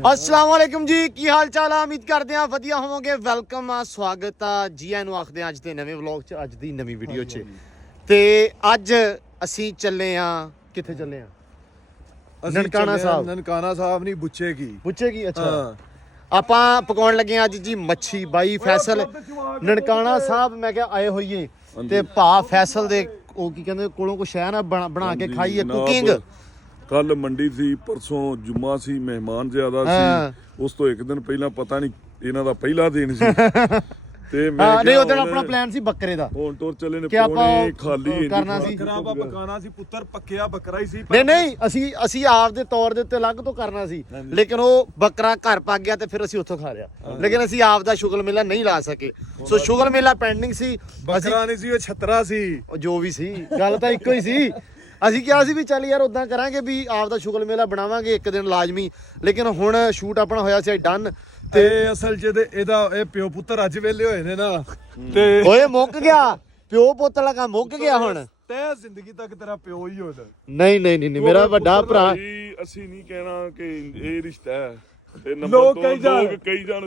अस्सलाम वालेकुम जी, की हाल चाल आ? उम्मीद करते हैं वधिया होवोगे। वेलकम आ, स्वागत आ जी आनू आखदे अज दे नवे व्लॉग च, अज दी नवी वीडियो च। ते अज असी चले आ, किथे चले आ? ननकाना साहब। ननकाना साहब नहीं, बुच्चे की। बुच्चे की, अच्छा। ਆਪਾਂ ਪਕਾਉਣ ਲੱਗੇ ਅੱਜ ਜੀ ਮੱਛੀ। ਬਾਈ ਫੈਸਲ ਨਨਕਾਣਾ ਸਾਹਿਬ ਮੈਂ ਕਿਹਾ ਆਏ ਹੋਈਏ ਤੇ ਭਾ ਫੈਸਲ ਦੇ ਉਹ ਕੀ ਕਹਿੰਦੇ ਕੋਲੋਂ ਕੁਛ ਹੈ ਨਾ ਬਣਾ ਕੇ ਖਾਈਏ ਕੁਕਿੰਗ। ਕੱਲ ਮੰਡੀ ਸੀ, ਪਰਸੋਂ ਜੁਮਾ ਸੀ, ਮਹਿਮਾਨ ਜ਼ਿਆਦਾ ਸੀ। ਉਸ ਤੋਂ ਇੱਕ ਦਿਨ ਪਹਿਲਾਂ ਪਤਾ ਨਹੀਂ ਇਹਨਾਂ ਦਾ ਪਹਿਲਾ ਦਿਨ ਸੀ ਤੇ ਮੈਂ ਨਹੀਂ ਉਹ ਦਿਨ ਆਪਣਾ ਪਲਾਨ ਸੀ ਬੱਕਰੇ ਦਾ। ਹੁਣ ਟੁਰ ਚੱਲੇ ਨੇ, ਕਿ ਆਪਾਂ ਖਾਲੀ ਕਰਨਾ ਸੀ, ਬੱਕਰਾ ਪਕਾਣਾ ਸੀ ਪੁੱਤਰ, ਪੱਕਿਆ ਬੱਕਰਾ ਹੀ ਸੀ। ਨਹੀਂ ਅਸੀਂ ਆਪ ਦੇ ਤੌਰ ਦੇ ਉੱਤੇ ਅਲੱਗ ਤੋਂ ਕਰਨਾ ਸੀ, ਲੇਕਿਨ ਉਹ ਬੱਕਰਾ ਘਰ ਪੱਕ ਗਿਆ ਤੇ ਫਿਰ ਅਸੀਂ ਉੱਥੋਂ ਖਾ ਲਿਆ। ਲੇਕਿਨ ਅਸੀਂ ਆਪ ਦਾ ਸ਼ੁਗਰ ਮੇਲਾ ਨਹੀਂ ਲਾ ਸਕੇ, ਸੋ ਸ਼ੁਗਰ ਮੇਲਾ ਪੈਂਡਿੰਗ ਸੀ। ਬੱਕਰਾ ਨਹੀਂ ਸੀ, ਉਹ ਛਤਰਾ ਸੀ। ਜੋ ਵੀ ਸੀ, ਗੱਲ ਤਾਂ ਇੱਕੋ ਹੀ ਸੀ। ਅਸੀਂ ਕਿਹਾ ਸੀ ਵੀ ਚੱਲ ਯਾਰ ਉਦਾਂ ਕਰਾਂਗੇ ਵੀ ਆਪ ਦਾ ਸ਼ੁਗਰ ਮੇਲਾ ਬਣਾਵਾਂਗੇ ਇੱਕ ਦਿਨ ਲਾਜ਼ਮੀ, ਲੇਕਿਨ ਹੁਣ ਸ਼ੂਟ ਆਪਣਾ ਹੋਇਆ ਸੀ ਡਨ। ਤੇ ਅਸਲ ਚ ਇਹ ਪਿਓ ਪੁੱਤਰ ਅੱਜ ਵੇਲੇ ਹੋਏ ਨੇ ਨਾ, ਤੇ ਓਏ ਮੁੱਕ ਗਿਆ ਪਿਓ ਪੁੱਤ ਲਗਾ, ਮੁੱਕ ਗਿਆ ਹੁਣ ਤੇ ਜ਼ਿੰਦਗੀ ਤੱਕ ਤੇਰਾ ਪਿਓ ਹੀ ਹੋਣਾ। ਨਹੀਂ ਮੇਰਾ ਵੱਡਾ ਭਰਾ। ਅਸੀਂ ਨਹੀਂ ਕਹਿਣਾ ਕਿ ਇਹ ਰਿਸ਼ਤਾ ਹੈ ਤੇ ਲੋਕ ਨੰਬਰ ਕਈ ਜਾਣ, ਲੋਕ ਕਈ ਜਾਣ,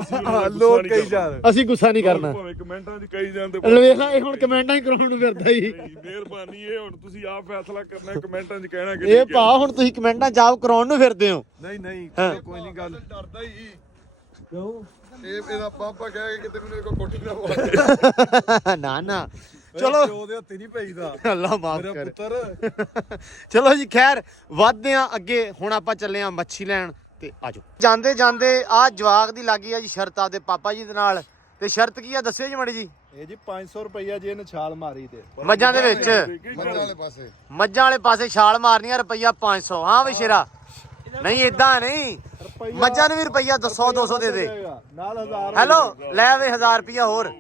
ਲੋਕ ਕਈ ਜਾਣ। ਅਸੀਂ ਗੁੱਸਾ ਨਹੀਂ ਕਰਨਾ। ਭਾਵੇਂ ਕਮੈਂਟਾਂ 'ਚ ਕਈ ਜਾਣ ਤੇ ਵੇਖਾ ਇਹ ਹੁਣ ਕਮੈਂਟਾਂ ਹੀ ਕਰਾਉਣ ਨੂੰ ਫਿਰਦਾ ਹੀ। ਮਿਹਰਬਾਨੀ, ਇਹ ਹੁਣ ਤੁਸੀਂ ਆਪ ਫੈਸਲਾ ਕਰਨਾ, ਕਮੈਂਟਾਂ 'ਚ ਕਹਿਣਾ ਕਿ ਇਹ ਭਾ ਹੁਣ ਤੁਸੀਂ ਕਮੈਂਟਾਂ ਜਾਬ ਕਰਾਉਣ ਨੂੰ ਫਿਰਦੇ ਹੋ। ਨਹੀਂ ਕੋਈ ਨਹੀਂ, ਗੱਲ ਡਰਦਾ ਹੀ ਕਿਉਂ ਇਹਦਾ ਪਾਪਾ ਕਹੇ ਕਿ ਤੈਨੂੰ ਮੇਰੇ ਕੋਲ ਕੋਠੀ ਨਾ ਨਾ ਚਲੋ ਪਿਓ ਦੇ ਹੱਥੀ ਨਹੀਂ ਪਈਦਾ, ਅੱਲਾ ਮਾਫ ਮੇਰਾ ਕਰੇ। ਪੁੱਤਰ। ਚਲੋ ਜੀ ਖੈਰ ਵੱਧਦੇ ਆ ਅੱਗੇ। ਹੁਣ ਆਪਾਂ ਚੱਲੇ ਆ ਮੱਛੀ ਲੈਣ ਤੇ ਆਜੋ। ਜਾਂਦੇ ਆ ਜਵਾਕ ਦੀ ਲੱਗੀ ਆ ਜੀ ਸ਼ਰਤ ਆਪਦੇ ਪਾਪਾ ਜੀ ਦੇ ਨਾਲ। ਤੇ ਸ਼ਰਤ ਕੀ ਆ ਦੱਸਿਓ ਜੀ ਮੜੀ ਜੀ। ਇਹ ਜੀ 500 ਰੁਪਈਆ ਜੇ ਇਹਨੇ ਛਾਲ ਮਾਰੀ ਤੇ ਮੱਝਾਂ ਦੇ ਵਿੱਚ, ਮੱਝਾਂ ਵਾਲੇ ਪਾਸੇ ਛਾਲ ਮਾਰਨੀ ਆ, ਰੁਪਈਆ 500। ਹਾਂ ਵੀ ਸ਼ੇਰਾ ਨਹੀਂ ਇਦਾਂ ਨਹੀਂ, ਮੱਝਾਂ ਨੂੰ ਵੀ ਰੁਪਈਆ 100 200 ਦੇ ਦੇ ਨਾਲ 1000। ਹੈਲੋ ਲੈ ਵੇ 1000 ਰੁਪਈਆ ਹੋਰ।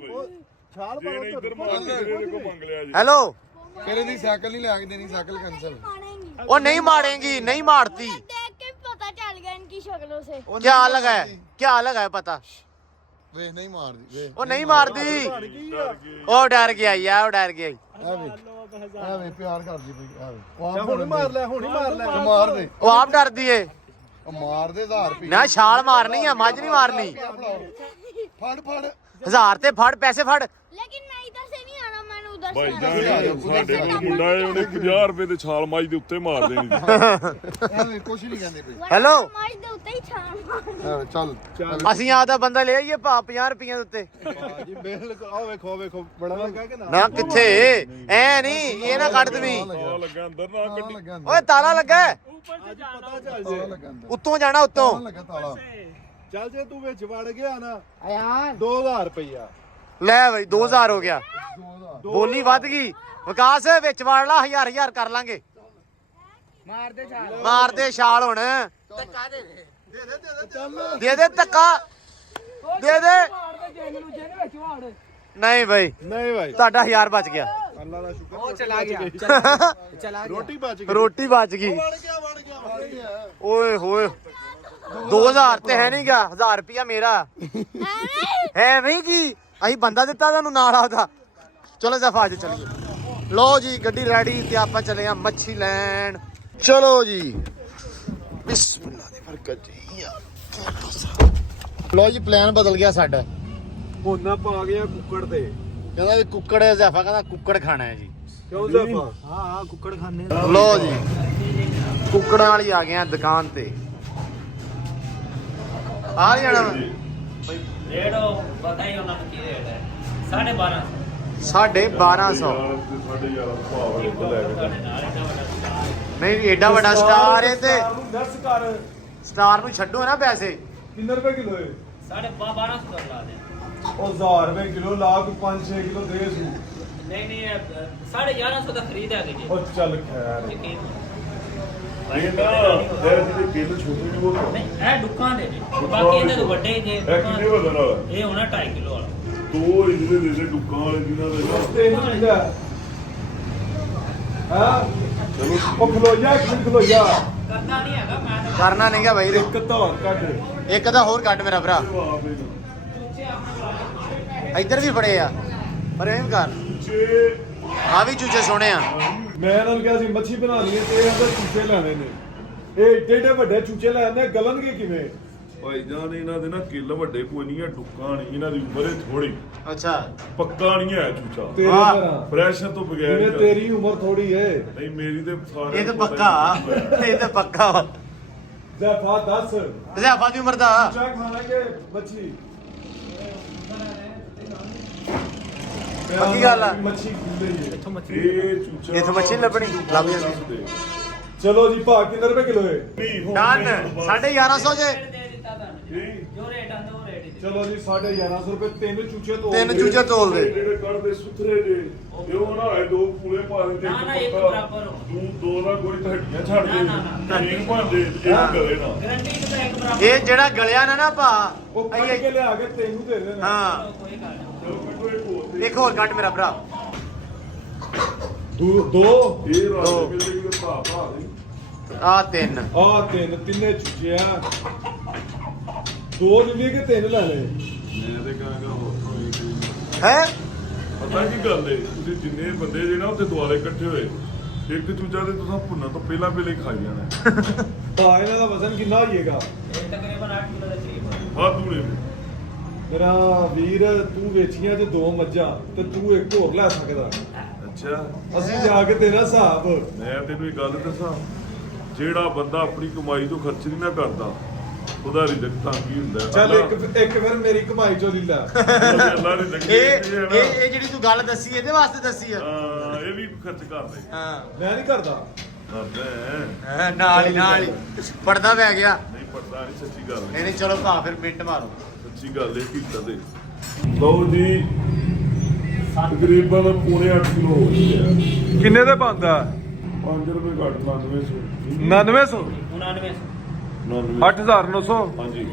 ਛਾਲ ਮਾਰੋ ਇੱਧਰ ਮਾਰ ਕੇ ਤੇਰੇ ਕੋਲ ਮੰਗ ਲਿਆ ਜੀ। ਹੈਲੋ ਤੇਰੇ ਦੀ ਸਾਈਕਲ ਨਹੀਂ ਲਿਆ ਕੇ ਦੇਣੀ, ਸਾਈਕਲ ਕੈਂਸਲ। ਉਹ नहीं मारेंगी, नहीं मारती। देख के पता चल गया इनकी शक्लों से। क्या लगा है पता? ਵੇ ਨਹੀਂ ਮਾਰਦੀ, ਵੇ ਉਹ नहीं मारती। ਉਹ ਡਰ ਗਿਆ ਯਾਰ, ਉਹ ਡਰ ਗਿਆ। ਐਵੇਂ ਪਿਆਰ ਕਰਦੀ ਪਈ, ਐਵੇਂ ਹੁਣ ਮਾਰ ਲੈ, ਹੁਣ ਹੀ ਮਾਰ ਲੈ, ਮਾਰ ਦੇ। ਉਹ ਆਪ ਡਰਦੀ ਏ। ਮਾਰ ਦੇ 1000 ਰੁਪਏ। ਨਾ ਛਾਲ ਮਾਰਨੀ ਆ, ਮੱਝ ਨਹੀਂ ਮਾਰਨੀ। ਫੜ 1000 ਤੇ ਫੜ, ਪੈਸੇ ਫੜ। लेकिन मैं इधर से नहीं आना, मैंने उधर ਭਾਈ से ਜਾਨ ਸਾਡੇ ਕੋਲ ਮੁੰਡਾ ਹੈ, ਉਹਨੇ 50 ਰੁਪਏ ਦੇ ਛਾਲ ਮਾਈ ਦੇ ਉੱਤੇ ਮਾਰ ਦੇਣੀ ਸੀ। ਐਵੇਂ ਕੁਛ ਨਹੀਂ ਕਹਿੰਦੇ ਪਈ। ਹੈਲੋ मार दे उतना ही छाल मार। ਐਵੇਂ ਚੱਲ ਅਸੀਂ ਆਦਾ ਬੰਦਾ ਲੈ ਆਈਏ 50 ਰੁਪਈਆਂ ਦੇ ਉੱਤੇ। ਜੀ ਬਿਲਕੁਲ। ਆਹ ਵੇਖੋ ਬੜਾ ਲੱਗਾ ਕਿ ਨਾ ਕਿੱਥੇ ਐ ਨਹੀਂ, ਇਹ ਨਾ ਕੱਢ ਦਵੀਂ। ਆ ਲੱਗਾ ਅੰਦਰ ਨਾ ਗੱਡੀ। ਓਏ ਤਾਲਾ ਲੱਗਾ ਹੈ। ਅੱਜ ਪਤਾ ਚੱਲ ਜੇ ਉੱਤੋਂ ਜਾਣਾ, ਉੱਤੋਂ। ਲੱਗਾ ਤਾਲਾ। ਚੱਲ ਜੇ ਤੂੰ ਵਿੱਚ ਵੜ ਗਿਆ ਨਾ ਯਾਰ 2000 ਰੁਪਈਆ ਲੈ ਬਈ 2000 ਹੋ ਗਿਆ। ਬੋਲੀ ਵੱਧ ਗਈ। ਵਿਕਾਸ ਵਿੱਚ ਵੜ ਲਾ, 1000 ਕਰ ਲਾਂਗੇ। ਮਾਰ ਦੇ ਛਾਲ ਹੁਣ। ਦੇ ਦੇ ਧੱਕਾ ਦੇ ਦੇ। ਨਹੀਂ ਬਈ, ਨਹੀਂ ਭਾਈ, ਤੁਹਾਡਾ 1000 ਬਚ ਗਿਆ। ਅੱਲਾ ਦਾ ਸ਼ੁਕਰ। ਉਹ ਚਲਾ ਗਿਆ ਰੋਟੀ ਬਚ ਗਈ, ਰੋਟੀ ਬਚ ਗਈ। ਬਣ ਗਿਆ। ਓਏ ਹੋਏ 2000 ਤੇ ਹੈ ਨਹੀਂਗਾ, 1000 ਰੁਪਿਆ ਮੇਰਾ ਹੈ ਨਹੀਂ ਕੀ। ਅਸੀਂ ਬੰਦਾ ਦਿੱਤਾ ਤੁਹਾਨੂੰ ਨਾਲ ਆਪਦਾ। ਚਲੋ ਜ਼ਫਾ ਅੱਜ ਚੱਲੀਏ। ਲੋ ਜੀ ਗੱਡੀ ਰੈਡੀ ਤੇ ਆਪਾਂ ਚੱਲੇ ਆ ਮੱਛੀ ਲੈਣ। ਚਲੋ ਜੀ ਬਿਸਮਿਲ੍ਲਾ ਦੀ ਬਰਕਤ ਜੀ। ਲੋ ਜੀ ਪਲਾਨ ਬਦਲ ਗਿਆ ਸਾਡਾ। ਹੋਨਾ ਪਾ ਗਿਆ ਕੁੱਕੜ ਤੇ। ਕਹਿੰਦਾ ਵੀ ਕੁੱਕੜ, ਜ਼ਫਾ ਕਹਿੰਦਾ ਕੁੱਕੜ ਖਾਣਾ ਹੈ ਜੀ। ਕਿਉਂ ਜ਼ਫਾ? ਹਾਂ ਕੁੱਕੜ ਖਾਣੇ। ਲੋ ਜੀ ਕੁੱਕੜਾਂ ਵਾਲੀ ਆ ਗਏ ਆ ਦੁਕਾਨ ਤੇ। ਆ ਜਾਣਾ ਰੇਟ ਪਤਾ ਹੀ ਉਹਨਾਂ ਨੂੰ ਕੀ ਰੇਟ ਹੈ। 1250 1250। ਸਾਡੇ ਯਾਰ ਭਾਵ ਲੈ ਕੇ ਨਹੀਂ ਏਡਾ ਵੱਡਾ ਸਟਾਰ ਹੈ ਤੇ ਦੱਸ ਕਰ ਸਟਾਰ ਨੂੰ ਛੱਡੋ ਨਾ ਪੈਸੇ। ਕਿੰਨੇ ਰੁਪਏ ਕਿਲੋ ਹੈ? 1250 ਲਾ ਦੇ। ਉਹ 1000 ਰੁਪਏ ਕਿਲੋ ਲਾ ਕੇ 5-6 ਕਿਲੋ ਦੇ ਸੀ। ਨਹੀਂ 1150 ਦਾ ਖਰੀਦ ਹੈ ਜੀ। ਉਹ ਚੱਲ ਖੈਰ। ਯਕੀਨ ਇਹ ਨਾ ਇਹ ਜਿਹੜੇ ਛੋਟੇ ਜਿਹੇ ਉਹ ਨਹੀਂ, ਇਹ ਡੁੱਕਾਂ ਦੇ ਨੇ, ਬਾਕੀ ਇਹਦੇ ਤੋਂ ਵੱਡੇ ਜੇ ਇਹ ਕਿੰਨੇ ਵਜ਼ਨ ਵਾਲਾ? ਇਹ ਹੋਣਾ 2.5 ਕਿਲੋ ਵਾਲਾ। ਦੋ ਇਹਦੇ ਦੇ ਡੁੱਕਾਂ ਵਾਲੇ ਜਿਨ੍ਹਾਂ ਦੇ ਤੇ ਹੀ ਚੀਜ਼ ਹੈ। ਹਾਂ ਚਲੋ ਉਹ ਖਲੋ ਜਾ, ਇੱਕ ਮਿੰਟ ਖਲੋ ਜਾ। ਕਰਦਾ ਨਹੀਂ ਹੈਗਾ ਮੈਂ ਤਾਂ। ਕਰਨਾ ਨਹੀਂਗਾ ਬਾਈ। ਇੱਕ ਧੌਰ ਕੱਢ। ਇੱਕ ਤਾਂ ਹੋਰ ਕੱਢ ਮੇਰਾ ਭਰਾ। ਇੱਧਰ ਵੀ ਫੜੇ ਆ ਪਰ ਐਂ ਕਰ ਆ ਵੀ ਚੂਚੇ ਸੋਹਣੇ ਆ। ਮੈਂ ਇਹਨਾਂ ਨੂੰ ਕਿਹਾ ਸੀ ਮੱਛੀ ਬਣਾ ਲਈਏ ਤੇ ਇਹ ਅੰਦਰ ਚੂਚੇ ਲੈਣੇ ਨੇ। ਇਹ ਏਡੇ ਏਡੇ ਵੱਡੇ ਚੂਚੇ ਲੈਣੇ, ਗਲਣਗੇ ਕਿਵੇਂ? ਭਾਈ ਜਾਨ ਇਹਨਾਂ ਦੇ ਨਾ ਕਿੱਲ ਵੱਡੇ ਕੋਈ ਨਹੀਂ ਆ, ਟੁੱਕਾ ਨਹੀਂ, ਇਹਨਾਂ ਦੀ ਉਮਰ ਹੈ ਥੋੜੀ, ਅੱਛਾ ਪੱਕਾ ਨਹੀਂ ਹੈ ਚੂਚਾ, ਤੇਰੇ ਵਾਹ। ਤਰ੍ਹਾਂ ਪ੍ਰੈਸ਼ਰ ਤੋਂ ਬਗੈਰ ਜਿਵੇਂ ਹੀ ਤੇਰੀ ਉਮਰ ਥੋੜੀ ਹੈ। ਨਹੀਂ ਮੇਰੀ ਤੇ ਸਾਰੇ ਇਹ ਤਾਂ ਪੱਕਾ ਇਹ ਤਾਂ ਪੱਕਾ ਵਾ ਜ਼ੈਫਾ ਦੱਸ ਜ਼ੈਫਾ ਦੀ ਉਮਰ ਦਾ ਚਾਹ ਖਾਣਾ ਕਿ ਮੱਛੀ? ਪੱਕੀ ਗੱਲ ਆ। ਮੱਛੀ ਖੁੱਲੇ ਹੀ ਹੈ। ਇਹ ਚੂਚਾ ਇੱਥੋਂ ਮੱਛੀ ਨੀ ਲੱਭਣੀ, ਲੱਭ ਜਾਂਦੀ। ਚਲੋ ਜੀ ਭਾਅ ਕਿੰਨੇ ਰੁਪਏ ਕਿਲੋ ਹੈ? ਡਨ 1150 ਜੇ ਦੇ ਦਿੱਤਾ ਤੁਹਾਨੂੰ ਜੋ ਰੇਟ ਆਂਦਾ ਉਹ ਰੇਟ ਹੀ ਦੇ। ਚਲੋ ਜੀ 1150 ਰੁਪਏ ਤਿੰਨ ਚੂਚੇ ਤੋਂ ਤਿੰਨ ਚੂਚੇ ਤੋਲ ਦੇ ਜਿਹੜੇ ਕੱਢਦੇ ਸੁਥਰੇ ਜੇ ਇਹ ਉਹ ਨਾ ਹੈ, ਦੋ ਪੂਲੇ ਪਾ ਦਿੰਦੇ, ਨਾ, ਨਾ, ਇੱਕ ਪੱਕਾ, ਬਰਾਬਰ ਹੋ। ਦੋ ਦਾ ਕੋਈ ਤਾਂ ਹੱਡੀਆਂ ਛੱਡ ਦੇ, ਨਾ, ਨਾ, ਠੀਕ ਭਾਂਦੇ ਇੱਕ ਗਲੇ ਨਾ। ਗਰੰਟੀ ਤੇ ਇੱਕ ਬਰਾਬਰ। ਇਹ ਜਿਹੜਾ ਗਲਿਆ ਨਾ ਭਾ ਉਹ ਕੱਢ ਕੇ ਲਿਆ ਕੇ ਤੈਨੂੰ ਦੇ ਦੇਣਾ। ਹਾਂ ਕੋਈ ਗੱਲ ਨਹੀਂ। ਚਲੋ ਕੱਢੋ ਇੱਕ ਹੋਰ ਤੇ। ਇੱਕ ਹੋਰ ਕੱਢ ਮੇਰਾ ਭਰਾ ਦੋ ਇਹ ਰਾਤ ਮਿਲਦੇ ਕਿ ਭਾ ਦੇ ਆ ਤਿੰਨ ਤਿੰਨੇ ਚੂਚੇ ਆ। ਦੋ ਨਹੀਂ ਕਿ ਤਿੰਨ ਲੈ ਲੈ। ਮੈਂ ਤੇ ਕਹਾਂਗਾ ਹੋਰ ਕੋਈ ਨਹੀਂ। ਹੈ ਪਤਾ ਕੀ ਗੱਲ ਏ, ਤੁਸੀਂ ਜਿੰਨੇ ਬੰਦੇ ਜੇ ਨਾ ਉੱਥੇ ਦੁਆਲੇ ਇਕੱਠੇ ਹੋਏ, ਇੱਕ ਚੂਚਾ ਤੇ ਤੁਸੀਂ ਭੁੰਨਣ ਤੋਂ ਪਹਿਲਾਂ ਹੀ ਖਾਈ ਜਾਣਾ। ਤਾਂ ਇਹਨਾਂ ਦਾ ਵਜ਼ਨ ਕਿੰਨਾ ਹੋਈਏਗਾ? ਇਹ ਤਕਰੀਬਨ 8 ਕਿਲੋ ਦਾ ਚਾਹੀਦਾ। ਹਾਂ ਤੂੰ ਨੇ ਮੇਰਾ ਵੀਰ ਤੂੰ ਵੇਚੀਆਂ ਤੇ ਦੋ ਮੱਝਾਂ ਤੇ ਤੂੰ ਇੱਕ ਹੋਰ ਲੈ ਸਕਦਾ। ਅੱਛਾ, ਅਸੀਂ ਜਾ ਕੇ ਤੇਰਾ ਹਿਸਾਬ। ਮੈਂ ਤੈਨੂੰ ਇੱਕ ਗੱਲ ਦੱਸਾਂ, ਜਿਹੜਾ ਬੰਦਾ ਆਪਣੀ ਕਮਾਈ ਤੋਂ ਖਰਚ ਨਹੀਂ ਨਾ ਕਰਦਾ, ਉਹਦਾ ਰਿਜ਼ਕ ਤਾਂ ਕੀ ਹੁੰਦਾ ਹੈ। ਚੱਲ ਇੱਕ ਫਿਰ ਮੇਰੀ ਕਮਾਈ ਚੋਂ ਲੈ ਲੈ। ਅੱਲਾ ਨੇ ਲੱਗੀ ਇਹ ਜਿਹੜੀ ਤੂੰ ਗੱਲ ਦੱਸੀ ਇਹਦੇ ਵਾਸਤੇ ਦੱਸੀ ਆ ਹਾਂ, ਇਹ ਵੀ ਖਰਚ ਕਰਦੇ ਹਾਂ ਮੈਂ ਨਹੀਂ ਕਰਦਾ। ਕਰਦਾ ਹੈ। ਨਾਲ ਹੀ ਪੜਦਾ ਪੈ ਗਿਆ ਨਹੀਂ ਪੜਦਾ ਨਹੀਂ, ਸੱਚੀ ਗੱਲ ਹੈ, ਨਹੀਂ ਚਲੋ ਭਾ ਫਿਰ ਮਿੰਟ ਮਾਰੋ ਸੱਚੀ ਗੱਲ ਹੈ ਕੀਤਾ ਤੇ। ਲਓ ਜੀ ਤਕਰੀਬਨ ਪੂਰੇ 8 ਕਿਲੋ ਹੋ ਗਿਆ। ਕਿੰਨੇ ਦੇ ਬੰਦਾ? 5 ਰੁਪਏ ਘੱਟ 9900 9900 99 99 8900। ਹਾਂਜੀ।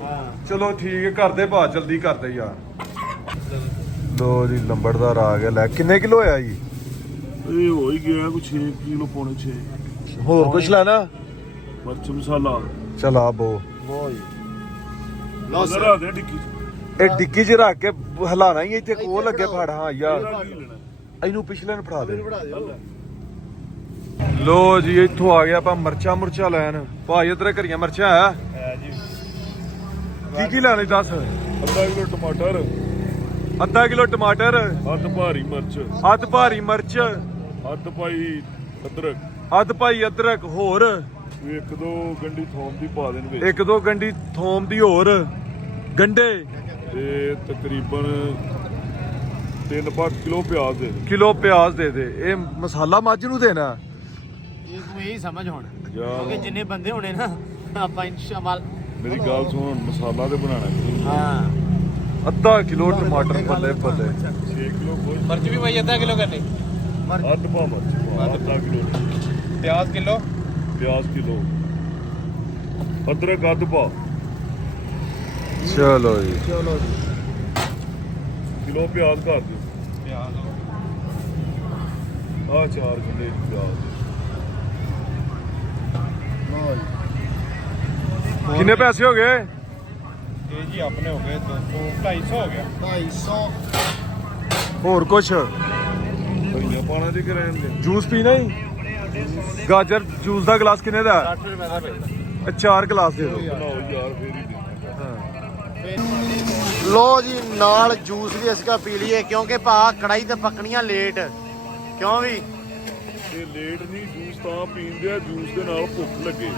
ਚਲੋ ਠੀਕ ਹੈ, ਕਰਦੇ ਭਾ ਜਲਦੀ ਕਰਦੇ ਯਾਰ। ਲੋ ਜੀ ਲੰਬੜਦਾਰ ਆ ਗਿਆ। ਲੈ ਕਿੰਨੇ ਕਿਲੋ ਹੋਇਆ ਜੀ? ਇਹ ਹੋ ਹੀ ਗਿਆ ਕੁਛ 6 ਕਿਲੋ ਪੌਣੇ 6। ਹੋਰ ਕੁਝ ਲੈਣਾ? ਮਿਰਚ ਮਸਾਲਾ ਚਲ ਆ ਬੋ। ਲਓ ਨਜ਼ਰ ਆ ਦੇ ਡਿੱਕੀ ਚ। ਇਹ ਡਿੱਗੀ 'ਚ ਰੱਖ ਕੇ ਹਿਲਾਣਾ ਹੀ ਇੱਥੇ ਕੋਲ ਲੱਗੇ ਫੜ। ਹਾਂ ਯਾਰ ਇਹਦਾ ਕੀ ਲੈਣਾ? ਇਹਨੂੰ ਪਿਛਲੇ ਨੂੰ ਫੜਾ ਦੇ। ਲੋ ਜੀ ਇੱਥੋਂ ਆ ਗਿਆ ਆਪਾਂ ਮਰਚਾ ਮੁਰਚਾ ਲੈਣ। ਭਾਈ ਇਧਰ ਘਰੀਆਂ ਮਰਚਾਂ ਆ ਜੀ ਕੀ ਲੈਣੇ ਦੱਸ? ਅੱਧਾ ਕਿਲੋ ਟਮਾਟਰ, ਅੱਧਾ ਕਿਲੋ ਟਮਾਟਰ, ਅੱਧ ਭਾਰੀ ਮਿਰਚ, ਅੱਧ ਭਾਰੀ ਮਿਰਚ, ਅੱਧ ਪਾਈ ਅਦਰਕ, ਅੱਧ ਭਾਈ ਅਦਰਕ, ਹੋਰ ਇੱਕ ਦੋ ਗੰਢੀ ਥੋਮ ਦੀ ਪਾ ਦੇਣ ਵਿੱਚ, ਇੱਕ ਦੋ ਗੰਢੀ ਥੋਮ ਦੀ, ਹੋਰ ਗੰਢੇ, ਤੇ ਤਕਰੀਬਨ 3 ਕਿਲੋ ਪਿਆਜ਼ ਦੇ ਦੇ। ਕਿਲੋ ਪਿਆਜ਼ ਦੇ ਦੇ। ਇਹ ਮਸਾਲਾ ਮੱਝ ਨੂੰ ਦੇਣਾ? ਇਹ ਤੂੰ ਇਹੀ ਸਮਝ ਹੁਣ ਯਾਰ ਕਿਉਂਕਿ ਜਿੰਨੇ ਬੰਦੇ ਹੋਣੇ ਨਾ ਆਪਾਂ ਇਨਸ਼ਾਅੱਲਾ ਮੇਰੀ ਗੱਲ ਸੁਣ, ਮਸਾਲਾ ਤੇ ਬਣਾਣਾ ਹਾਂ ਅੱਧਾ ਕਿਲੋ ਟਮਾਟਰ ਬੱਲੇ ਬੱਲੇ। 6 ਕਿਲੋ ਕੋਈ ਮਿਰਚ ਵੀ ਭਾਈ ਅੱਧਾ ਕਿਲੋ ਕਰਨੀ, ਅੱਧ ਪਾ ਮਿਰਚ, ਅੱਧਾ ਕਿਲੋ ਪਿਆਜ਼ ਕਿਲੋ, ਪਿਆਜ਼ ਕਿਲੋ, ਅਦਰਕ ਅੱਧ ਪਾ, ਚਲੋ ਜੀ ਕਿਲੋ ਪਿਆਜ਼ ਕਰ ਦਿਓ। ਪਿਆਜ਼ ਆਹ 4 ਕਿਲੋ ਪਿਆਜ਼। ਕਿੰਨੇ ਪੈਸੇ ਹੋ ਗਏ? ਇਹ ਜੀ ਆਪਣੇ ਹੋ ਗਏ 200 250 ਹੋ ਗਿਆ। 250 ਹੋਰ ਕੁਛ? ਭਈਆ ਪਾਣਾ ਜੀ ਕਰਾਂ ਦੇ ਜੂਸ ਪੀਣਾ ਹੀ? ਗਾਜਰ ਜੂਸ ਦਾ ਗਲਾਸ ਕਿੰਨੇ ਦਾ? 60 ਰੁਪਏ ਦਾ ਪੈਂਦਾ। 4 ਗਲਾਸ ਦੇ ਦਿਓ। ਬਣਾਓ ਯਾਰ, ਫੇਰ ਹੀ ਦੇ। ਲੋ ਜੀ ਨਾਲ ਜੂਸ ਵੀ ਅਸੀਂ ਕਾ ਪੀ ਲਈਏ ਕਿਉਂਕਿ ਭਾ ਕੜਾਈ ਤੇ ਪੱਕਣੀਆਂ ਲੇਟ ਕਿਉਂ ਵੀ ਇਹ ਲੇਟ ਨਹੀਂ, ਜੂਸ ਤਾਂ ਪੀਂਦੇ ਆ, ਜੂਸ ਦੇ ਨਾਲ ਭੁੱਖ ਲੱਗੇ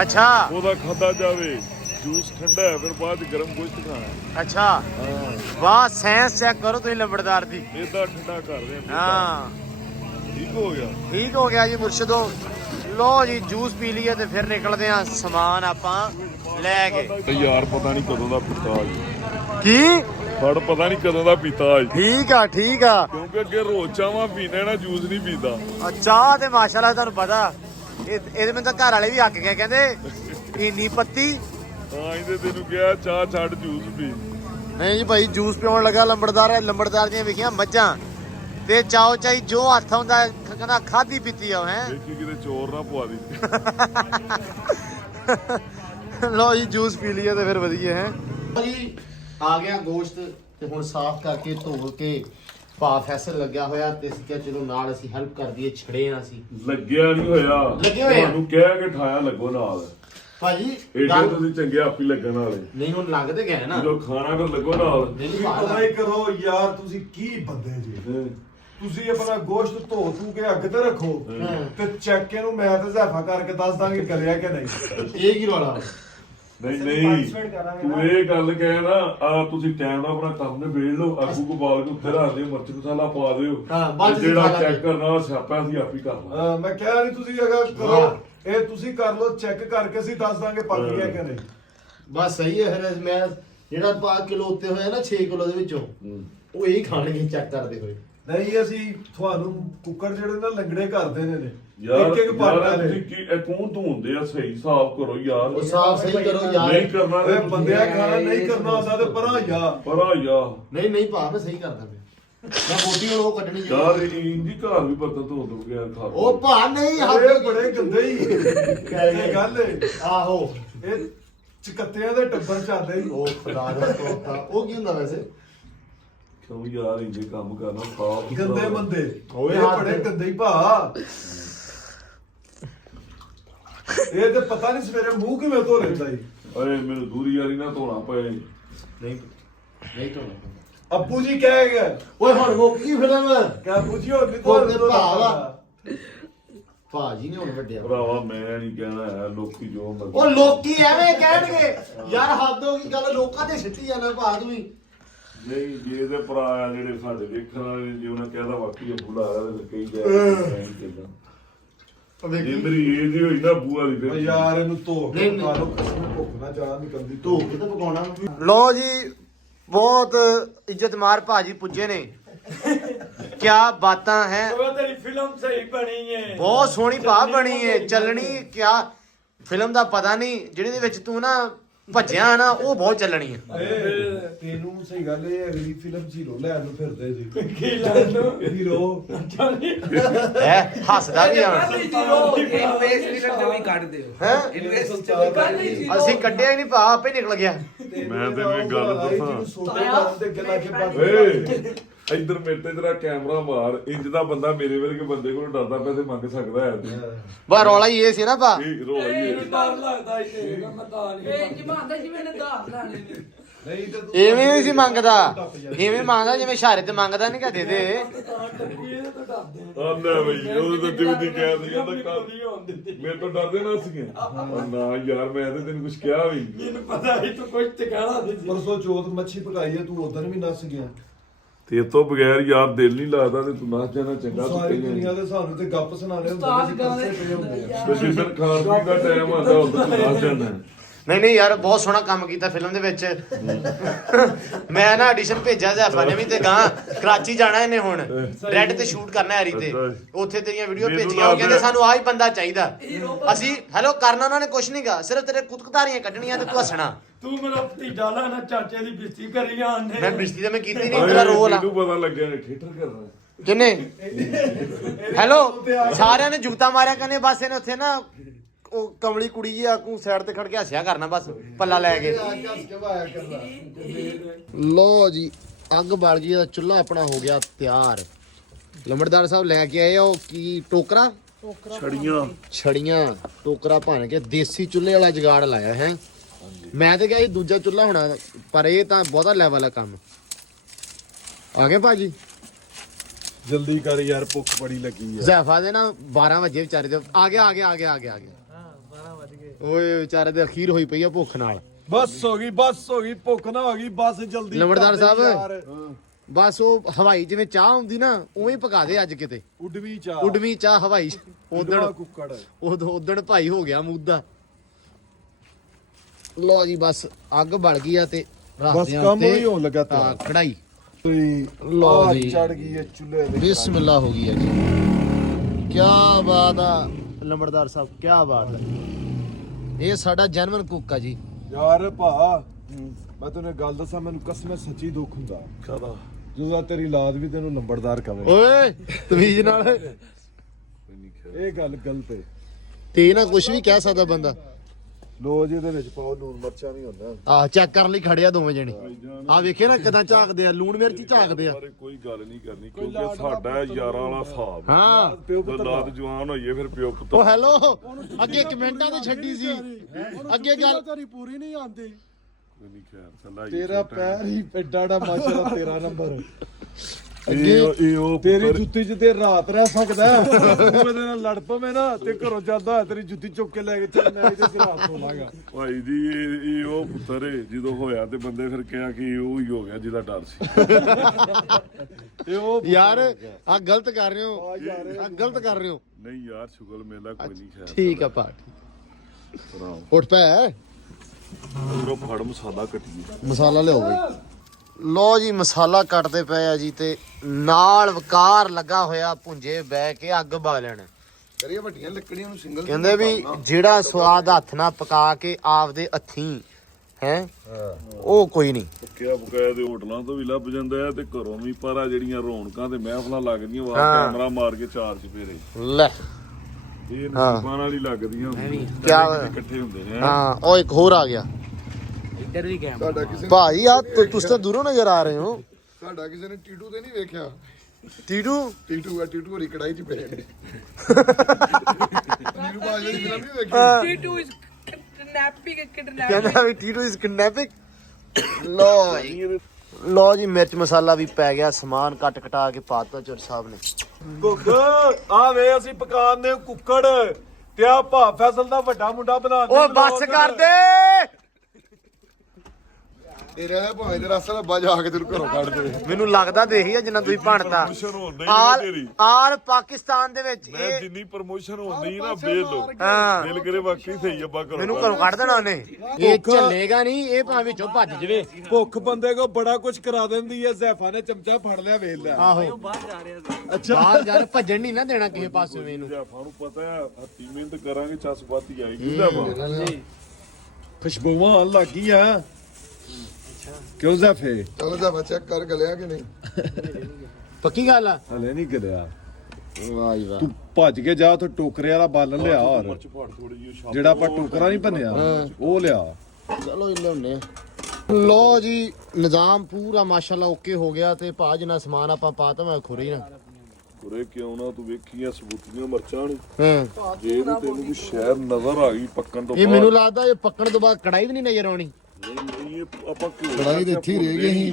ਅੱਛਾ ਉਹਦਾ ਖਾਦਾ ਜਾਵੇ। ਜੂਸ ਠੰਡਾ ਹੈ, ਫਿਰ ਬਾਅਦ ਚ ਗਰਮ ਗੋਸ਼ਤ ਖਾਣਾ। ਅੱਛਾ ਹਾਂ, ਵਾਹ ਸਾਇੰਸ ਚੈੱਕ ਕਰੋ ਤੁਸੀਂ ਲੰਬੜਦਾਰ ਦੀ ਇਹਦਾ ਠੰਡਾ ਕਰਦੇ ਆ। ਹਾਂ ਠੀਕ ਹੋ ਗਿਆ। ਠੀਕ ਹੋ ਗਿਆ ਜੀ ਮੁਰਸ਼ਿਦੋ। ਲੋ ਜੀ ਜੂਸ ਪੀ ਲਈਏ ਤੇ ਫਿਰ ਨਿਕਲਦੇ ਆ ਸਮਾਨ ਆਪਾਂ ਲੈ ਕੇ। ਤੇ ਯਾਰ ਪਤਾ ਨਹੀਂ ਕਦੋਂ ਦਾ ਪੀਤਾ ਅੱਜ, ਕੀ ਫੜ ਪਤਾ ਨਹੀਂ ਕਦੋਂ ਦਾ ਪੀਤਾ ਅੱਜ, ਠੀਕ ਆ ਕਿਉਂਕਿ ਅੱਗੇ ਰੋਜ਼ ਚਾਹਾਂ ਪੀਣਾ ਨਾ, ਜੂਸ ਨਹੀਂ ਪੀਤਾ। ਚਾਹ ਤੇ ਮਾਸ਼ਾਅੱਲਾ ਤੁਹਾਨੂੰ ਪਤਾ ਇਹਦੇ ਮੈਨੂੰ ਤਾਂ ਘਰ ਵਾਲੇ ਵੀ ਹੱਕ ਗਏ, ਕਹਿੰਦੇ ਇੰਨੀ ਪੱਤੀ। ਹਾਂ ਇਹਦੇ ਤੈਨੂੰ ਕਿਹਾ ਚਾਹ ਛੱਡ ਜੂਸ ਪੀ। ਨਹੀਂ ਜੀ ਭਾਈ ਜੂਸ ਪਿਉਣ ਲੱਗਾ ਲੰਬੜਦਾਰ ਦੀਆਂ ਵਿਖੀਆਂ ਮੱਝਾਂ ਤੇ ਚਾਓ ਚਾਈ ਜੋ ਹੱਥ ਹੁੰਦਾ ਕਹਿੰਦਾ ਖਾਦੀ ਪੀਤੀ ਆ ਹੈ। ਦੇਖੀ ਕਿਤੇ ਚੋਰ ਨਾ ਪਵਾ ਦੀ। ਲੋ ਜੀ ਜੂਸ ਪੀ ਲਈਏ ਤੇ ਫਿਰ ਵਧੀਆ ਹੈ ਜੀ। ਆ ਗਿਆ ਗੋਸ਼ਤ ਤੇ ਹੁਣ ਸਾਫ਼ ਕਰਕੇ ਧੋ ਕੇ ਭਾ ਫੈਸਲ ਲੱਗਿਆ ਹੋਇਆ ਤੇ ਅਸੀਂ ਕਿਹਾ ਚਲੋ ਨਾਲ ਅਸੀਂ ਹੈਲਪ ਕਰ ਦਈਏ, ਛੜੇ ਆ ਅਸੀਂ ਲੱਗਿਆ ਨਹੀਂ ਹੋਇਆ, ਲੱਗੇ ਹੋਏ ਆ। ਤੁਹਾਨੂੰ ਕਹਿ ਕੇ ਠਾਇਆ ਲੱਗੋ ਨਾਲ। ਭਾਜੀ ਏਡੇ ਗੱਲ ਤੁਸੀਂ ਚੰਗੇ ਆਪੀ ਲੱਗਣ ਵਾਲੇ ਨਹੀਂ ਹੁਣ ਲੱਗ ਤੇ ਗਿਆ ਨਾ ਜਦੋਂ ਖਾਣਾ ਫਿਰ ਲੱਗੋ ਨਾਲ ਨਹੀਂ ਕਮਾਈ ਕਰੋ ਯਾਰ, ਤੁਸੀਂ ਕੀ ਬੰਦੇ ਜੀ। ਹੈਂ। ਤੁਸੀਂ ਆਪਣਾ ਗੋਸ਼ਤ ਧੋ ਤੂ ਕੇ ਅੱਗ ਤੇ ਰੱਖੋ ਤੇ ਚੈੱਕ ਇਹਨੂੰ ਮੈਂ ਤੇ ਜ਼ੈਫਾ ਕਰਕੇ ਦੱਸ ਦਾਂਗੇ ਗਲਿਆ ਕਿ ਨਹੀਂ। ਇਹ ਕੀ ਰੌਲਾ ਨਹੀਂ ਤੂੰ ਇਹ ਗੱਲ ਕਹਿ ਨਾ ਆ ਤੁਸੀਂ ਟਾਈਮ ਨਾਲ ਆਪਣਾ ਕੰਮ ਨੇ ਵੇੜ ਲਓ ਆਗੂ ਕੋ ਬਾਲ ਕੇ ਉੱਤੇ ਰੱਖ ਦਿਓ ਮਿਰਚ ਮਸਾਲਾ ਪਾ ਦਿਓ ਹਾਂ, ਬਾਅਦ ਚ ਜਿਹੜਾ ਖਾ ਲਾਂਗੇ। ਚੈੱਕ ਕਰਨਾ ਸਿਆਪਾ ਅਸੀਂ ਆਪੀ ਕਰ ਲਾਂ ਮੈਂ ਕਿਹਾ ਨਹੀਂ ਤੁਸੀਂ ਅਗਰ ਕਰੋ, ਇਹ ਤੁਸੀਂ ਕਰ ਲਓ ਚੈੱਕ ਕਰਕੇ ਅਸੀਂ ਦੱਸ ਦਾਂਗੇ ਪੱਕ ਗਿਆ ਕਿ ਨਹੀਂ। ਬਸ ਸਹੀ ਹੈ ਫਿਰ ਮੈਂ ਜਿਹੜਾ 5 ਕਿਲੋ ਉੱਤੇ ਹੋਇਆ ਨਾ 6 ਕਿਲੋ ਦੇ ਵਿੱਚੋਂ ਉਹ ਇਹੀ ਖਾਣਗੇ ਚੈੱਕ ਕਰਦੇ ਹੋਏ। ਨਹੀਂ ਅਸੀਂ ਤੁਹਾਨੂੰ ਕੁੱਕਰ ਜਿਹੜੇ ਨਾ ਲੰਗੜੇ ਕਰਦੇ ਨੇ ਯਾਰ ਇੱਕ ਇੱਕ ਪਾਟਾ ਤੁਸੀਂ ਨੇ। ਕੀ ਇਹ ਕੌਣ ਧੋਂਦੇ ਆ ਸਹੀ ਸਾਫ਼ ਕਰੋ ਯਾਰ ਉਹ ਸਾਫ ਸਹੀ ਕਰੋ ਯਾਰ। ਨਹੀਂ ਕਰਨਾ ਓਏ ਬੰਦਿਆ ਖਾਣਾ ਨਹੀਂ ਕਰਨਾ ਹੁੰਦਾ ਤੇ ਪਰਾਂ ਜਾ। ਪਰਾ ਯਾ ਨਹੀਂ ਭਾ ਮੈਂ ਸਹੀ ਕਰਦਾ ਮੈਂ ਬੋਟੀ ਹੁਣ ਉਹ ਕੱਢਣੀ ਯਾਰ ਇੰਦੀ ਘਰ ਵੀ ਪਤਾ ਧੋ ਦੋ ਗਿਆ ਖਾ ਲਓ। ਉਹ ਭਾ ਨਹੀਂ ਇਹ ਬੜੇ ਗੰਦੇ ਹੀ ਗਏ। ਇਹ ਗੱਲ ਏ। ਆਹੋ ਇਹ ਚਕੱਤਿਆਂ ਦੇ ਟੱਬਰ ਚ ਆਉਂਦੇ ਹੀ। ਉਹ ਖੁਦਾ ਦਾ ਤੋਤਾ ਉਹ ਕੀ ਹੁੰਦਾ ਵੈਸੇ ਕਿਉਂ ਯਾਰ ਇੰਨੇ ਕੰਮ ਕਰਨਾ ਸਾਫ਼ ਗੰਦੇ ਬੰਦੇ ਓਏ ਇਹ ਹੱਥ ਬੜੇ ਦੇ। ਗੰਦੇ ਹੀ ਭਾ। ਇਹ ਤੇ ਪਤਾ ਨਹੀਂ ਸਵੇਰੇ ਮੂੰਹ ਕਿਵੇਂ ਧੋ ਲੈਂਦਾ ਹੀ। ਓਏ ਮੈਨੂੰ ਦੂਰੀ ਯਾਰੀ ਨਾ ਧੋਣਾ ਪਏ ਨਹੀਂ ਧੋਣਾ ਅੱਬੂ ਜੀ ਕਹਿ ਗਏ ਓਏ ਹੁਣ ਉਹ ਕੀ ਫਿਲਮ ਕਿ ਅੱਬੂ ਜੀ ਹੋਰ ਨਹੀਂ ਹੋਰ ਤੇ ਧੋ ਭਾ ਵਾ। ਭਾਜੀ ਨੇ ਹੁਣ ਵੱਡਿਆ ਭਰਾਵਾ ਮੈਂ ਨਹੀਂ ਕਹਿਣਾ ਹੈ ਲੋਕੀ ਜੋ ਉਹ ਮਰਜ਼ੀ ਲੋਕੀ ਐਵੇਂ ਕਹਿਣਗੇ ਯਾਰ ਹੱਦ ਹੋ ਗਈ ਗੱਲ ਲੋਕਾਂ ਤੇ ਸਿੱਟੀ ਜਾਂਦਾ ਭਾ ਤੂੰ ਵੀ ਨਹੀਂ ਜੇ ਇਹਦੇ ਭਰਾ ਆ ਜਿਹੜੇ ਸਾਡੇ ਦੇਖਣ ਵਾਲੇ ਨੇ, ਜੇ ਉਹਨਾਂ ਕਹਿਦਾ ਵਾਕਈ ਇਹ ਬੁਲਾ ਰਿਹਾ ਤੇ ਕਹੀ ਜਾਏ ਜੇ ਮੇਰੀ ਏਜ ਹੀ ਹੋਈ ਨਾ ਬੂਆ ਵਾਲੀ ਓ ਫਿਰ ਯਾਰ ਇਹਨੂੰ ਧੋ ਕੇ ਨਹੀਂ, ਖਾ ਲਓ ਕਸਮ ਭੁੱਖ ਨਾ ਚਾਹ ਨਿਕਲਦੀ ਧੋ ਕੇ ਤਾਂ ਪਕਾਉਣਾ ਲੋ ਜੀ ਬਹੁਤ ਇੱਜ਼ਤਮਾਰ ਭਾਜੀ ਪੁੱਜੇ ਨੇ ਕਿਆ ਬਾਤਾਂ ਹੈ ਤੇਰੀ ਫਿਲਮ ਸਹੀ ਬਣੀ ਹੈ ਬਹੁਤ ਸੋਹਣੀ ਭਾ ਬਣੀ ਹੈ ਚੱਲਣੀ ਕਿਆ ਫਿਲਮ ਦਾ ਪਤਾ ਨਹੀਂ ਜਿਹਦੇ ਦੇ ਵਿੱਚ ਤੂੰ ਨਾ ਭੱਜਿਆ ਨਾ ਉਹ ਬਹੁਤ ਚੱਲਣੀ ਹੈ ਏ ਤੈਨੂੰ ਸਹੀ ਗੱਲ ਇਹ ਅਗਲੀ ਫਿਲਮ ਚ ਹੀਰੋ ਲੈਣ ਨੂੰ ਫਿਰਦੇ ਜੀ ਕੀ ਲੈਣ ਨੂੰ? ਹੀਰੋ ਹੈ ਹੱਸਦਾ ਵੀ ਆ ਹੈ ਅਸੀਂ ਕੱਢਿਆ ਹੀ ਨਹੀਂ ਭਾ ਆਪੇ ਨਿਕਲ ਗਿਆ ਮੈਂ ਤੈਨੂੰ ਇੱਕ ਗੱਲ ਦੱਸਾਂ ਸੋਟੇ ਮਾਰਨ ਦੇ ਅੱਗੇ ਲਾ ਕੇ ਪਾ ਓਏ ਇੱਧਰ ਮੇਰੇ ਤੇ ਤੇਰਾ ਕੈਮਰਾ ਮਾਰ ਇੰਜ ਦਾ ਬੰਦਾ ਮੇਰੇ ਵਰਗੇ ਬੰਦੇ ਕੋਲੋਂ ਡਰਦਾ ਪਿਆ ਤੇ ਮੰਗ ਸਕਦਾ ਹੈ ਤੂੰ ਬਾ ਰੌਲਾ ਹੀ ਇਹ ਸੀ ਨਾ ਭਾ ਇਹ ਰੋਈ ਹੈ ਡਰ ਲੱਗਦਾ ਈ ਮੈਂ ਤਾਂ ਨਹੀਂ ਜਮਾਂਦਾ ਜਿਵੇਂ ਨੇ ਧਾਰ ਲਾਣੇ ਨੇ ਨਹੀਂ ਤੇ ਤੂੰ ਐਵੇਂ ਨਹੀਂ ਸੀ ਮੰਗਦਾ ਐਵੇਂ ਮੰਗਦਾ ਜਿਵੇਂ ਇਸ਼ਾਰੇ ਤੇ ਮੰਗਦਾ ਨਹੀਂ ਕਦੇ ਦੇ ਆਂਦਾ ਬਈ ਉਹ ਤਾਂ ਡਿਊਟੀ ਕਹਿ ਦਿਆ ਤਾਂ ਮੇਰੇ ਤੋਂ ਡਰਦੇ ਨਾ ਸੀਗੇ ਨਾ ਯਾਰ ਮੈਂ ਤੇ ਤੈਨੂੰ ਕੁਝ ਕਿਹਾ ਵੀ ਨਹੀਂ। ਮੈਨੂੰ ਪਤਾ ਹੀ ਤੂੰ ਕੁਝ ਟਿਕਾਣਾ ਨਹੀਂ ਸੀ ਪਰਸੋਂ ਚੌਥ ਮੱਛੀ ਪਕਾਈ ਹੈ ਤੂੰ ਉਦੋਂ ਵੀ ਨੱਸ ਗਿਆ ਤੇ ਇਹ ਤੋਂ ਬਗੈਰ ਯਾਰ ਦਿਲ ਨਹੀਂ ਲੱਗਦਾ ਤੇ ਤੂੰ ਨੱਸ ਜਾਣਾ ਚੰਗਾ ਤੂੰ ਸਾਰੀ ਕਹੀਏ ਦੁਨੀਆ ਦੇ ਸਾਨੂੰ ਤੇ ਗੱਪ ਸੁਣਾਣੇ ਹੁੰਦੇ ਉਸਤਾਦ ਨੇ ਗਾਣੇ ਅਸੀਂ ਪਏ ਹੁੰਦੇ ਆ ਤੇ ਜਿੱਦਣ ਖਾਣ ਪੀਣ ਦਾ ਟਾਈਮ ਆਉਂਦਾ ਉਦੋਂ ਤੂੰ ਨੱਸ ਜਾਣਾ ਨਹੀਂ ਯਾਰ ਬਹੁਤ ਸੋਹਣਾ ਕੰਮ ਕੀਤਾ ਫਿਲਮ ਦੇ ਵਿੱਚ ਮੈਂ ਨਾ ਆਡੀਸ਼ਨ ਭੇਜਿਆ ਜ਼ੈਫਾ ਨੇ ਵੀ ਤੇ ਗਾਂ ਕਰਾਚੀ ਜਾਣਾ ਇਹਨੇ ਹੁਣ ਰੈੱਡ ਤੇ ਸ਼ੂਟ ਕਰਨਾ ਹੈਰੀ ਤੇ ਉੱਥੇ ਤੇਰੀਆਂ ਵੀਡੀਓ ਮੈਨੂੰ ਭੇਜੀਆਂ ਉਹ ਕਹਿੰਦੇ ਦੱਸ। ਸਾਨੂੰ ਆਹ ਹੀ ਬੰਦਾ ਚਾਹੀਦਾ ਅਸੀਂ ਹੈਲੋ ਕਰਨਾ ਉਹਨਾਂ ਨੇ ਕੁਝ ਨਹੀਂਗਾ ਸਿਰਫ ਤੇਰੇ ਕੁਤਕਤਾਰੀਆਂ ਕੱਢਣੀਆਂ ਤੇ ਤੂੰ ਹੱਸਣਾ ਤੂੰ ਮੇਰਾ ਭਤੀਜਾ ਲੈਣਾ ਚਾਚੇ ਦੀ ਬਿਸਤੀ ਕਰੀ ਆਂਦੇ ਮੈਂ ਬਿਸਤੀ ਤਾਂ ਮੈਂ ਕੀਤੀ ਨਹੀਂ ਤੇਰਾ ਰੋਲ ਆ ਮੈਨੂੰ ਪਤਾ ਲੱਗਿਆ ਨੇ ਥੀਏਟਰ ਕਰਨਾ ਕਿੰਨੇ ਹੈਲੋ ਸਾਰਿਆਂ ਨੇ ਜੁਗਤਾ ਮਾਰਿਆ ਕਹਿੰਦੇ ਬਸ ਇਹਨੇ ਉੱਥੇ ਨਾ ਉਹ ਕਮਲੀ ਕੁੜੀ ਜੀ ਆਕੂ ਸਾਈਡ ਤੇ ਖੜ ਕੇ ਹੱਸਿਆ ਕਰਨਾ ਬਸ ਪੱਲਾ ਲੈ ਕੇ ਲੋ ਜੀ ਅੱਗ ਬਾਲ ਗਈ ਦਾ ਚੁੱਲ੍ਹਾ ਆਪਣਾ ਹੋ ਗਿਆ ਤਿਆਰ ਲੰਬੜਦਾਰ ਸਾਹਿਬ ਲੈ ਕੇ ਆਏ ਆ ਉਹ ਕੀ ਟੋਕਰਾ ਛੜੀਆਂ ਟੋਕਰਾ ਭੰਨ ਕੇ ਦੇਸੀ ਚੁੱਲ੍ਹੇ ਵਾਲਾ ਜੁਗਾੜ ਲਾਇਆ ਹੈ ਮੈਂ ਤੇ ਕਿਹਾ ਇਹ ਦੂਜਾ ਚੁੱਲ੍ਹਾ ਹੋਣਾ ਪਰ ਇਹ ਤਾਂ ਬਹੁਤਾ ਲੈਵਲ ਆ ਕੰਮ ਆ ਗਏ ਭਾਜੀ ਜਲਦੀ ਕਰ ਯਾਰ ਭੁੱਖ ਬੜੀ ਲੱਗੀ ਆ ਜ਼ੈਫਾ ਦੇ ਨਾ 12 ਵਜੇ ਵਿਚਾਰੇ ਦੇ ਆ ਗਿਆ ਹਾਂ 12 ਵਜ ਗਏ ਓਏ ਵਿਚਾਰੇ ਦੇ ਅਖੀਰ ਹੋਈ ਪਈ ਆ ਭੁੱਖ ਨਾਲ ਬਸ ਹੋ ਗਈ ਭੁੱਖ ਨਾ ਹੋ ਗਈ ਬਸ ਜਲਦੀ ਲੰਬੜਦਾਰ ਕਰ ਦੇ ਸਾਹਿਬ। ਯਾਰ। ਬਸ ਉਹ ਹਵਾਈ ਜਿਵੇਂ ਚਾਹ ਹੁੰਦੀ ਨਾ ਉਵੇਂ ਪਕਾ ਦੇ ਅੱਜ ਕਿਤੇ ਉਡਵੀ ਚਾਹ ਉਡਵੀਂ ਚਾਹ ਹਵਾਈ ਉਦੜਾ ਉਦਣ ਕੁੱਕੜ ਉਦਣ ਭਾਈ ਹੋ ਗਿਆ ਮੁੱਦਾ ਲੋ ਜੀ ਬਸ ਅੱਗ ਬਲ ਗਈ ਆ ਤੇ ਬਸ ਕੰਮ ਵੀ ਹੋਣ ਲੱਗਾ ਤਾਂ ਤਿਆਰ। ਕੜਾਈ ਲੋ ਜੀ। ਚੜ ਗਈ ਹੈ ਚੁੱਲ੍ਹੇ ਦੇ ਬਿਸਮਿਲ੍ਲਾ ਹੋ ਗਈ ਹੈ ਜੀ ਕੀ ਬਾਤ ਆ ਲੰਬੜਦਾਰ ਸਾਹਿਬ ਕੀ ਬਾਤ ਹੈ ਇਹ ਸਾਡਾ ਜੈਨੂਇਨ ਕੁੱਕ ਆ ਜੀ ਯਾਰ ਭਾ ਮੈਂ ਤੈਨੂੰ ਇੱਕ ਗੱਲ ਦੱਸਾਂ ਮੈਨੂੰ ਕਸਮੇ ਸੱਚੀ ਦੁੱਖ ਹੁੰਦਾ ਕਾਦਾ ਜਦੋਂ ਤੇਰੀ ਲਾਦ ਵੀ ਤੈਨੂੰ ਨੰਬਰਦਾਰ ਕਵੇ ਓਏ ਤਮੀਜ਼ ਨਾਲ ਇਹ ਗੱਲ ਗਲਤ ਹੈ ਤੇ ਨਾ ਕੁਝ ਵੀ ਕਹਿ ਸਕਦਾ ਬੰਦਾ ਲੋ ਜੀ ਇਹਦੇ ਵਿੱਚ ਪਾਓ ਲੂਣ ਮਿਰਚਾਂ ਨਹੀਂ ਹੁੰਦਾ। ਆਹ ਚੈੱਕ ਕਰਨ ਲਈ ਖੜੇ ਆ ਦੋਵੇਂ ਜਣੇ। ਆ ਵੇਖੇ ਨਾ ਕਿਦਾਂ ਝਾਕਦੇ ਆ, ਲੂਣ ਮਿਰਚ ਹੀ ਝਾਕਦੇ ਆ। ਬਾਰੇ ਕੋਈ ਗੱਲ ਨਹੀਂ ਕਰਨੀ ਕਿਉਂਕਿ ਸਾਡਾ ਯਾਰਾਂ ਵਾਲਾ ਹਿਸਾਬ ਹਾਂ ਲਾਦ ਜਵਾਨ ਹੋਈਏ ਫਿਰ ਪਿਓ ਪੁੱਤ। ਉਹ ਹੈਲੋ, ਅੱਗੇ ਕਮੈਂਟਾਂ ਤੇ ਛੱਡੀ ਸੀ, ਅੱਗੇ ਗੱਲ ਤੇਰੀ ਪੂਰੀ ਨਹੀਂ ਆਉਂਦੀ। ਕੋਈ ਨਹੀਂ ਖੈਰ ਚੱਲਾ ਤੇਰਾ ਪੈਰ ਹੀ ਐਡਾ ਡਾ ਮਾਸ਼ਾਅੱਲਾ 13 ਨੰਬਰ। ਇਹ ਤੇਰੀ ਜੁੱਤੀ 'ਚ ਤੇ ਰਾਤ ਰਹਿ ਸਕਦਾ। ਤੂੰ ਇਹਦੇ ਨਾਲ ਲੜ ਪਵੇਂ ਨਾ ਤੇ ਘਰੋਂ ਜਾਂਦਾ ਤੇਰੀ ਜੁੱਤੀ ਚੁੱਕ ਕੇ ਲੈ ਕੇ ਚੱਲ, ਮੈਂ ਇਹਦੇ ਸਿਰ ਹੱਥ ਧੋ ਲਾਂਗਾ। ਭਾਈ ਜੀ ਇਹ ਉਹ ਪੁੱਤਰ ਏ, ਜਦੋਂ ਹੋਇਆ ਤੇ ਬੰਦੇ ਫਿਰ ਕਿਹਾ ਕਿ ਉਹ ਹੀ ਹੋ ਗਿਆ ਜਿਹਦਾ ਡਰ ਸੀ। ਤੇ ਉਹ ਯਾਰ ਆ ਗਲਤ ਕਰ ਰਹੇ ਹੋ, ਆ ਗਲਤ ਕਰ ਰਹੇ ਹੋ। ਨਹੀਂ ਯਾਰ ਸ਼ੁਗਲ ਮੇਲਾ ਕੋਈ ਨਹੀਂ ਖੈਰ। ਠੀਕ ਆ ਪਾ, ਉੱਠ ਪੈ, ਉਰੋਂ ਫੜ ਮਸਾਲਾ ਕੱਟੀਏ। ਮਸਾਲਾ ਲਿਆਓ ਬਈ। ਲੋ ਜੀ ਮਸਾਲਾ ਕੱਟਦੇ ਪਏ ਆ ਜੀ, ਤੇ ਨਾਲ ਵਕਾਰ ਲੱਗਾ ਹੋਇਆ ਭੁੰਜੇ ਬਹਿ ਕੇ ਅੱਗ ਬਾਲਣ। ਕਰੀਏ ਵੱਡੀਆਂ ਲੱਕੜੀਆਂ ਨੂੰ ਸਿੰਗਲ ਕਹਿੰਦੇ ਵੀ ਜਿਹੜਾ ਸਵਾਦ ਹੱਥ ਨਾਲ ਪਕਾ ਕੇ ਆਪਦੇ ਹੱਥੀਂ ਹੈ ਉਹ ਕੋਈ ਨਹੀਂ। ਪੱਕਿਆ ਪਕਾਇਆ ਦੇ ਹੋਟਲਾਂ ਤੋਂ ਵੀ ਲੱਭ ਜਾਂਦਾ ਹੈ ਤੇ ਘਰੋਂ ਵੀ, ਪਰ ਆ ਜਿਹੜੀਆਂ ਰੌਣਕਾਂ ਤੇ ਮਹਿਫਲਾਂ ਲੱਗਦੀਆਂ ਵਾ ਕੈਮਰਾ ਮਾਰ ਕੇ ਚਾਰ ਚਪੇਰੇ ਲੈ ਇਹ ਨਸੀਬਾਂ ਨਾਲ ਹੀ ਲੱਗਦੀਆਂ ਕਿਆ ਇਕੱਠੇ ਹੁੰਦੇ ਨੇ। ਹਾਂ ਉਹ ਇੱਕ ਹੋਰ ਆ ਗਿਆ ਇੱਧਰ ਵੀ ਕੈਮਰਾ ਤੁਹਾਡਾ ਕਿਸੇ ਭਾਈ। ਆ ਤੁਸੀਂ ਤਾਂ ਦੂਰੋਂ ਨਜ਼ਰ ਆ ਰਹੇ ਹੋ। ਤੁਹਾਡਾ ਕਿਸੇ ਨੇ ਟੀਟੂ ਤੇ ਨਹੀਂ ਵੇਖਿਆ? ਟੀਟੂ ਟੀਟੂ ਹੋਰੀ ਕੜਾਈ 'ਚ ਪਏ ਨੇ। ਟੀਟੂ ਬਾਜੀ ਦੀ ਫਿਲਮ ਨਹੀਂ ਵੇਖੀ? T2 is kidnapping. ਕਹਿੰਦਾ ਵੀ ਟੀਟੂ ਇਸ ਕਿਡਨੈਪਿੰਗ। ਲੋ ਜੀ, ਲੋ ਜੀ ਮਿਰਚ ਮਸਾਲਾ ਵੀ ਪੈ ਗਿਆ, ਸਮਾਨ ਕੱਟ ਕਟਾ ਕੇ ਪਾਤਾ ਚੋਰ ਸਾਹਿਬ ਨੇ। ਕੁੱਕ ਆ ਵੇ ਅਸੀਂ ਪਕਾਨ ਦੇ ਕੁੱਕੜ ਤੇ ਆ ਭਾ ਫੈਸਲ ਦਾ ਵੱਡਾ ਮੁੰਡਾ ਬਣਾ ਦੇ। ਓ ਬੱਸ ਕਰ ਦੇ। ਇਹ ਰਹਿ ਭਾਵੇਂ ਤੇਰਾ ਅਸਲ ਅੱਬਾ ਜਾ ਕੇ ਤੈਨੂੰ ਘਰੋਂ ਕੱਢ ਦੇ। ਮੈਨੂੰ ਲੱਗਦਾ ਦੇਖੀ ਆ ਜਿੰਨਾ ਤੁਸੀਂ ਭਣਤਾ। ਆਲ ਪਾਕਿਸਤਾਨ ਦੇ ਵਿੱਚ ਮੈਂ ਇਹ ਜਿੰਨੀ ਪ੍ਰਮੋਸ਼ਨ ਹੁੰਦੀ ਨਾ ਬੇਲੋ ਹਾਂ ਦਿਲ ਕਰੇ ਵਾਕਈ ਸਹੀ ਅੱਬਾ ਕਰੋ। ਮੈਨੂੰ ਘਰੋਂ ਕੱਢ ਦੇਣਾ ਉਹਨੇ। ਇਹ ਚੱਲੇਗਾ ਨਹੀਂ, ਇਹ ਭਾਵੇਂ ਵਿੱਚੋਂ ਭੱਜ ਜਵੇ। ਭੁੱਖ ਬੰਦੇ ਕੋ ਬੜਾ ਕੁਝ ਕਰਾ ਦਿੰਦੀ ਐ। ਜ਼ੈਫਾ ਨੇ ਚਮਚਾ ਫੜ ਲਿਆ, ਵੇਖ ਲਿਆ। ਆਹੋ ਬਾਹਰ ਜਾ ਰਿਹਾ ਸੀ। ਅੱਛਾ ਬਾਹਰ ਜਾ ਭੱਜਣ ਨਹੀਂ ਨਾ ਦੇਣਾ ਕਿਸੇ ਪਾਸੇ ਮੈਨੂੰ। ਜਾਫਾ ਨੂੰ ਪਤਾ ਹੈ ਹੱਥੀ ਮਿਹਨਤ ਕਰਾਂਗੇ ਚਸਪਾਤੀ ਆਏਗੀ ਜਾਫਾ। ਖੁਸ਼ਬੂਆਂ ਆਉਣ ਲੱਗ ਗਈ ਆ। ਕਿਉਂ ਜ਼ੈਫੇ? ਚਲੋ ਜ਼ੈਫਾ ਚੈੱਕ ਕਰ ਗਲਿਆ ਕਿ ਨਹੀਂ। ਪੱਕੀ ਗੱਲ ਆ। ਹਲੇ ਨਹੀਂ ਗਲਿਆ। ਵਾਹ ਜੀ ਵਾਹ। ਤੂੰ ਭੱਜ ਕੇ ਜਾ ਉੱਥੇ ਟੋਕਰੇ ਵਾਲਾ ਬਾਲਣ ਲਿਆ। ਹੋਰ ਮਰਚ ਫੜ ਥੋੜੀ ਜਿਹੀ ਸ਼ਾਮ ਜਿਹੜਾ ਆਪਾਂ ਟੋਕਰਾ ਨਹੀਂ ਭੰਨਿਆ ਉਹ ਲਿਆ। ਚਲੋ ਇਹ ਲਿਆਉਨੇ ਆ। ਲੋ ਜੀ ਨਿਜ਼ਾਮ ਪੂਰਾ ਮਾਸ਼ਾਅੱਲਾ ਓਕੇ ਹੋ ਗਿਆ, ਤੇ ਭਾ ਜਿੰਨਾ ਸਮਾਨ ਆਪਾਂ ਪਾਤਾ ਮੈਂ ਖੁਰੀ ਨਾ ਕੁਰੇ ਕਿਉਂ ਨਾ ਤੂੰ ਵੇਖੀਆਂ ਸਬੂਤੀਆਂ ਮਰਚਾਂ ਨੇ। ਹਾਂ। ਜੇ ਇਹਨੂੰ ਤੈਨੂੰ ਕੋਈ ਸ਼ਹਿਰ ਨਜ਼ਰ ਆ ਗਈ ਪੱਕਣ ਤੋਂ ਇਹ ਮੈਨੂੰ ਲੱਗਦਾ ਇਹ ਪੱਕਣ ਤੋਂ ਬਾਅਦ ਕੜਾਈ ਵੀ ਨਹੀਂ ਨਜ਼ਰ ਆਉਣੀ। ਨਹੀਂ ਇਹ ਆਪਾਂ ਘਿਓ ਕੜਾਈ ਤੇ ਇੱਥੇ ਹੀ ਰਹਿ ਗਈ।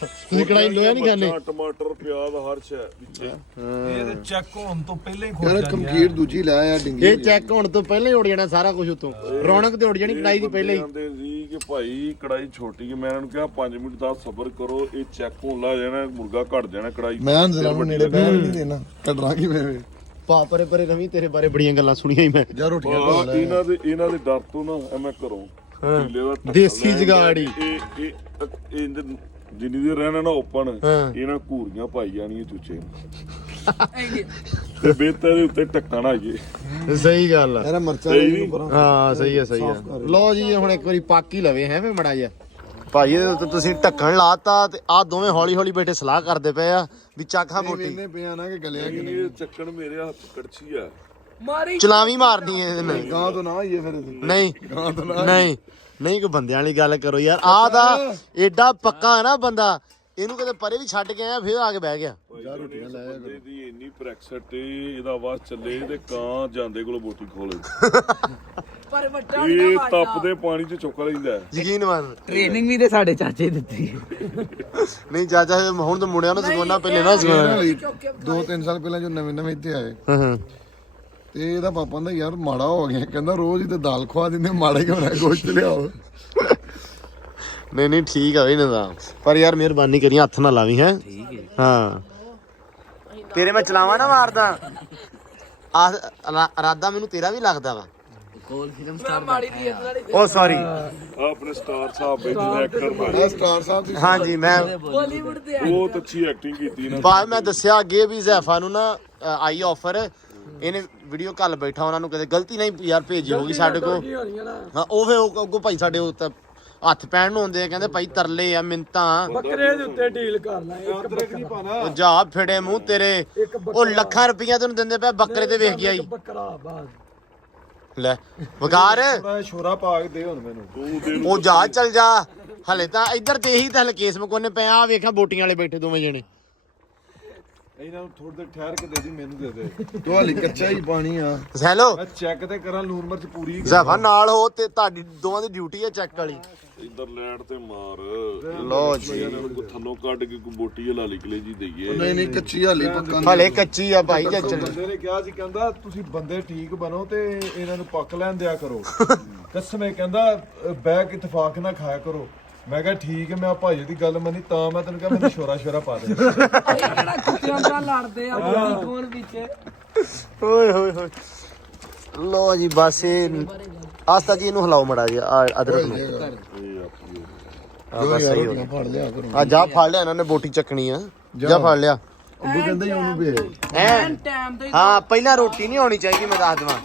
ਤੁਸੀਂ ਕੜਾਈ ਲੋਹਾ ਨਹੀਂ ਖਾਂਦੇ? ਮਿਰਚਾਂ, ਟਮਾਟਰ ਪਿਆਜ਼ ਹਰ ਸ਼ੈ ਵਿੱਚ ਇਹ ਤੇ ਚੈੱਕ ਹੋਣ ਤੋਂ ਪਹਿਲਾਂ ਹੀ ਯਾਰ ਕੰਕੀਰ ਦੂਜੀ ਲੈ ਆ ਡਿੰਗੀ। ਇਹ ਚੈੱਕ ਹੋਣ ਤੋਂ ਪਹਿਲਾਂ ਹੀ ਉੜ ਜਾਣਾ ਸਾਰਾ ਕੁਝ ਉਤੋਂ। ਰੌਣਕ ਤੇ ਉੜ ਜਾਣੀ ਕੜਾਈ ਦੀ ਪਹਿਲਾਂ ਹੀ। ਕਹਿੰਦੇ ਸੀ ਕਿ ਭਾਈ ਕੜਾਈ ਛੋਟੀ ਹੈ। ਮੈਂ ਇਹਨਾਂ ਨੂੰ ਕਿਹਾ 5 ਮਿੰਟ ਦਾ ਸਬਰ ਕਰੋ, ਇਹ ਚੈੱਕ ਹੋਣ ਲੱਗ ਜਾਣਾ, ਮੁਰਗਾ ਘਟ ਜਾਣਾ ਕੜਾਈ। ਮੈਂ ਜ਼ਰਾ ਨੂੰ ਨੇੜੇ ਬੈਠ ਨਹੀਂ ਦੇਣਾ, ਕੱਢਣਾ ਕੀ ਮੈਂ ਪਾ ਪਰੇ ਪਰੇ ਰਵੀ, ਤੇਰੇ ਬਾਰੇ ਬੜੀਆਂ ਗੱਲਾਂ ਸੁਣੀਆਂ ਹੀ ਮੈਂ। ਯਾਰ ਰੋਟੀਆਂ ਢੋ ਲੈ। ਇਹਨਾਂ ਦੇ ਡਰ ਤੋਂ ਨਾ ਐ ਮੈਂ ਘਰੋਂ ਢੀਲੇ ਦਾ ਧੱਕਾ ਦੇਸੀ ਲੈ ਜੁਗਾੜੀ। ਇਹ ਜਿੰਨੀ ਦੇ ਰਹਿਣਾ ਨਾ ਓਪਨ ਹਾਂ। ਇਹਨਾਂ ਘੂਰੀਆਂ ਪਾਈ ਜਾਣੀਆਂ ਚੂਚੇ ਤੇ ਬੇਤੇ ਦੇ ਉੱਤੇ ਢੱਕਣ ਆਈਏ। ਸਹੀ ਗੱਲ ਆ। ਯਾਰ ਮਰਚਾਂ ਸਹੀ ਨੂੰ ਨੀ। ਪਰਾਂ। ਹਾਂ ਸਹੀ ਆ, ਸਹੀ ਆ। ਲੋ ਜੀ ਹੁਣ ਇੱਕ ਵਾਰੀ ਪੱਕ ਹੀ ਲਵੇ ਹੈ ਵੇ ਮੜਾ ਜਿਹਾ। ਭਾਈ ਇਹਦੇ ਉੱਤੇ ਤੁਸੀਂ ਢੱਕਣ ਲਾਤਾ, ਤੇ ਆ ਦੋਵੇਂ ਹੌਲੀ ਹੌਲੀ ਬੈਠੇ ਸਲਾਹ ਕਰਦੇ ਪਏ ਆ ਵੀ ਚੱਕ ਹਾਂ ਮੋਟੀ। ਇਹਨੇ ਪਿਆ ਨਾ ਕਿ ਗਲਿਆ ਕਿ ਨਹੀਂ। ਇਹ ਚੱਕਣ ਮੇਰੇ ਹੱਥ ਕੜਛੀ ਆ। ਮਾਰੀ ਚਲਾਵੀਂ ਮਾਰਨੀ ਹੈ ਇਹਦੇ ਨਾਲ। ਗਾਂ ਤੋਂ ਨਾ ਆਈਏ ਫਿਰ ਨਹੀਂ ਨਹੀਂ ਨਹੀਂ, ਕੋਈ ਬੰਦਿਆਂ ਵਾਲੀ ਗੱਲ ਕਰੋ ਯਾਰ। ਆ ਦਾ ਏਡਾ ਪੱਕਾ ਨਾ ਬੰਦਾ, ਇਹਨੂੰ ਕਿਤੇ ਪਰੇ ਵੀ ਛੱਡ ਕੇ ਆਇਆ ਫਿਰ ਆ ਕੇ ਬਹਿ ਗਿਆ। ਯਾਰ ਰੋਟੀਆਂ ਲੈ ਆ। ਬੰਦੇ ਦੀ ਇੰਨੀ ਪ੍ਰੈਕਸਟ ਇਹਦਾ ਆਵਾਜ਼ ਚੱਲੇ ਤੇ ਕਾਂ ਜਾਂਦੇ ਕੋਲ ਬੋਟੀ ਖੋਲੇ। ਪਰ ਵੱਡਾ ਇਹ ਤਪਦੇ ਪਾਣੀ 'ਚ ਚੁੱਕ ਲੈਂਦਾ। ਯਕੀਨ ਮੰਨ। ਟ੍ਰੇਨਿੰਗ ਵੀ ਤੇ ਸਾਡੇ ਚਾਚੇ ਦਿੱਤੀ। ਨਹੀਂ ਚਾਚਾ ਹੁਣ ਤਾਂ ਮੁੰਡਿਆਂ ਨੂੰ ਸਿਖਾਉਣਾ ਪਹਿਲੇ ਨਾ ਸਿਖਾਉਣਾ। 2-3 ਸਾਲ ਪਹਿਲਾਂ ਜੋ ਨਵੇਂ ਇੱਥੇ ਆਏ ਹਾਂ ਹਾਂ। ਤੇ ਇਹਦਾ ਪਾਪਾ ਦਾ ਯਾਰ ਮਾੜਾ ਹੋ ਗਿਆ। ਕਹਿੰਦਾ ਰੋਜ਼ ਹੀ ਤੇ ਦਾਲ ਖਵਾ ਦਿੰਦੇ, ਮਾੜਾ ਹੀ ਹੋਣਾ, ਗੋਸ਼ਤ ਲਿਆਓ। ਨਹੀਂ ਨਹੀਂ ਠੀਕ ਆ ਬਈ ਨਿਜ਼ਾਮ, ਪਰ ਯਾਰ ਮਿਹਰਬਾਨੀ ਕਰੀ ਹੱਥ ਨਾ ਲਾਵੀਂ ਹੈ। ਹਾਂ ਤੇਰੇ ਮੈਂ ਚਲਾਵਾਂ ਨਾ ਮਾਰਦਾ ਆ ਇਰਾਦਾ ਮੈਨੂੰ ਤੇਰਾ ਵੀ ਲੱਗਦਾ ਵਾ। ਕੋਲ ਫਿਲਮ ਮੈਂ ਮਾੜੀ ਦੀ ਇਹਨਾਂ ਦੀ ਓ ਸੌਰੀ। ਆਪਣੇ ਸਟਾਰ ਸਾਹਿਬ ਬੈਠੇ ਐਕਟਰ ਬਣੇ। ਆ ਸਟਾਰ ਸਾਹਿਬ ਦੀ ਹਾਂਜੀ ਮੈਂ ਬਾਲੀਵੁੱਡ ਦੇ ਬਹੁਤ ਅੱਛੀ ਐਕਟਿੰਗ ਕੀਤੀ ਨਾ। ਬਾਅਦ ਮੈਂ ਦੱਸਿਆ ਅੱਗੇ ਵੀ ਜ਼ੈਫਾ ਨੂੰ ਨਾ ਆਈ ਆਫਰ, ਇਹਨੇ ਵੀਡੀਓ ਕੱਲ ਬੈਠਾ ਉਹਨਾਂ ਨੂੰ ਕਿਤੇ ਗਲਤੀ ਨਹੀਂ ਯਾਰ ਭੇਜੀ ਹੋਗੀ ਸਾਡੇ ਕੋਲ। ਹਾਂ ਉਹ ਫੇ ਅੱਗੋਂ ਭਾਈ ਸਾਡੇ ਉੱਤੇ ਹੱਥ ਪੈਣ ਨੂੰ ਹੁੰਦੇ ਆ, ਕਹਿੰਦੇ ਭਾਈ ਤਰਲੇ ਆ ਮਿੰਤਾਂ ਬੱਕਰੇ ਦੇ ਉੱਤੇ ਡੀਲ ਕਰ ਲੈ। ਇੱਕ ਅਦਰਕ ਨਹੀਂ ਪਾਣਾ। ਉਹ ਜਾ ਫੇੜੇ ਮੂੰਹ ਤੇਰੇ। ਉਹ ਲੱਖਾਂ ਰੁਪਈਆ ਤੈਨੂੰ ਦਿੰਦੇ ਪਿਆ ਬੱਕਰੇ ਤੇ ਵੇਖ ਗਿਆ ਈ। ਬੱਕਰਾ ਬਾਦ ਲੈ ਵਕਾਰ ਥੋੜਾ ਛੋਰਾ ਪਾ ਕੇ ਦੇ ਹੁਣ ਮੈਨੂੰ। ਉਹ ਜਾ ਚੱਲ ਜਾ ਹਲੇ ਤਾਂ ਇੱਧਰ ਤੇ ਇਹੀ ਤਾਂ ਹਲੇ ਕੇਸ ਮਕੋਨੇ ਪਏ ਆ ਵੇਖਾਂ ਬੋਟੀਆਂ ਵਾਲੇ ਬੈਠੇ ਦੋਵੇਂ ਜਣੇ ਇਹਨਾਂ ਨੂੰ ਥੋੜੀ ਦੇਰ ਠਹਿਰ ਕੇ ਦੇ ਦੀ, ਮੈਨੂੰ ਦੇ ਦੇ। ਤੂੰ ਹਾਲੀ ਕੱਚਾ ਹੀ ਪਾਣੀ ਆ। ਹੈਲੋ ਮੈਂ ਚੈੱਕ ਤੇ ਕਰਾਂ ਲੂਣ ਮਿਰਚ ਪੂਰੀ। ਜ਼ਫਾ ਨਾਲ ਹੋ ਤੇ ਤੁਹਾਡੀ ਦੋਵਾਂ ਦੀ ਡਿਊਟੀ ਹੈ ਚੈੱਕ ਵਾਲੀ। ਇੱਧਰ ਲੈਟ ਤੇ ਮਾਰ ਲੋ ਜੀ ਕੋਈ ਥੱਲੋਂ ਕੱਢ ਕੇ ਕੋਈ ਬੋਟੀ ਹਲਾ ਲਈ ਕਲੇਜੀ ਦਈਏ। ਨਹੀਂ ਨਹੀਂ ਕੱਚੀ ਹਾਲੀ ਪੱਕਾ ਹਲੇ ਕੱਚੀ ਆ ਭਾਈ ਚੱਲ ਬੰਦੇ ਨੇ ਕਿਹਾ ਸੀ, ਕਹਿੰਦਾ ਤੁਸੀਂ ਬੰਦੇ ਠੀਕ ਬਣੋ ਤੇ ਇਹਨਾਂ ਨੂੰ ਪੱਕ ਲੈਣ ਦਿਆ ਕਰੋ। ਕਸਮੇ ਕਹਿੰਦਾ ਬਹਿ ਕੇ ਇਤਫਾਕ ਨਾ ਖਾਇਆ ਕਰੋ। ਮੈਂ ਕਿਹਾ ਠੀਕ ਹੈ, ਮੈਂ ਭਾਜੀ ਦੀ ਗੱਲ ਮੰਨੀ ਤਾਂ ਮੈਂ ਤੈਨੂੰ ਕਿਹਾ ਮੈਨੂੰ ਸ਼ੋਰਾ ਪਾ ਦੇ। ਕਿਹੜਾ ਕੁੱਤਿਆਂ ਦਾ ਲੜਦੇ ਆ ਬੋਲੀ ਕੋਣ ਪਿੱਛੇ। ਓਏ ਹੋਏ ਹੋਏ ਲੋ ਜੀ ਬਸ ਇਹ ਆਸਤਾ ਜੀ ਇਹਨੂੰ ਹਿਲਾਓ ਮੜਾ ਜੀ ਅਦਰਕ ਨੂੰ ਆ ਬਸ ਸਹੀ ਹੋ ਫੜ ਲਿਆ ਕਰੋ। ਆ ਜਾ ਫੜ ਲਿਆ ਇਹਨਾਂ ਨੇ ਬੋਟੀ ਚੱਕਣੀ ਆ ਜਾ ਫੜ ਲਿਆ ਅੱਬੂ ਕਹਿੰਦਾ ਹੀ ਉਹਨੂੰ ਭੇਜ। ਟਾਈਮ ਤੇ ਹਾਂ ਪਹਿਲਾਂ ਰੋਟੀ ਨਹੀਂ ਹੋਣੀ ਚਾਹੀਦੀ ਮੈਂ ਦੱਸ ਦਵਾਂ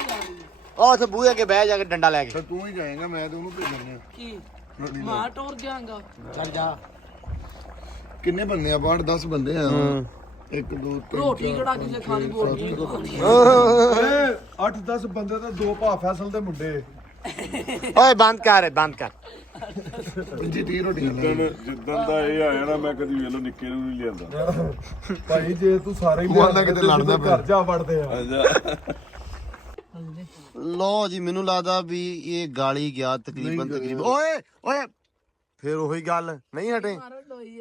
ਉਹ ਉੱਥੇ ਬੂਹੇ ਅੱਗੇ ਬਹਿ ਜਾ ਕੇ ਡੰਡਾ ਲੈ ਕੇ ਫਿਰ ਤੂੰ ਹੀ ਜਾਏਗਾ, ਮੈਂ ਤੇ ਉਹਨੂੰ ਭੇਜਣਾ। ਕੀ ਮਾਂ ਟੋਰ ਜਾਗਾ। ਚੱਲ ਜਾ ਕਿੰਨੇ ਬੰਦੇ ਆ? 10 ਬੰਦੇ ਆ। 1 2 3 ਰੋਟੀ ਕਿਹੜਾ ਕਿਸੇ ਖਾਣੀ ਬੋਲਦੀ ਖਾਣੀ। 8-10 ਬੰਦੇ ਤਾਂ 2 ਭਾ ਫੈਸਲ ਦੇ ਮੁੰਡੇ। ਓਏ ਬੰਦ ਕਰ ਬੰਦ ਕਰ 30 ਰੋਟੀਆਂ ਲੈ। ਜਿੱਦਣ ਦਾ ਇਹ ਆਇਆ ਨਾ ਮੈਂ ਕਦੀ ਵੇਲੋ ਨਿੱਕੇ ਨੂੰ ਨਹੀਂ ਲਿਆਂਦਾ। ਭਾਈ ਜੇ ਤੂੰ ਸਾਰੇ ਹੀ ਉਹ ਆਂਦਾ ਕਿਤੇ ਲੜਦਾ ਪਿਆ। ਘਰ ਜਾ ਵੜਦੇ ਆ। ਲੋ ਜੀ ਮੈਨੂੰ ਲੱਗਦਾ ਵੀ ਇਹ ਗਾਲੀ ਗਿਆ ਤਕਰੀਬਨ ਓਏ ਓਏ ਫਿਰ ਉਹੀ ਗੱਲ ਨਹੀਂ ਹਟੇ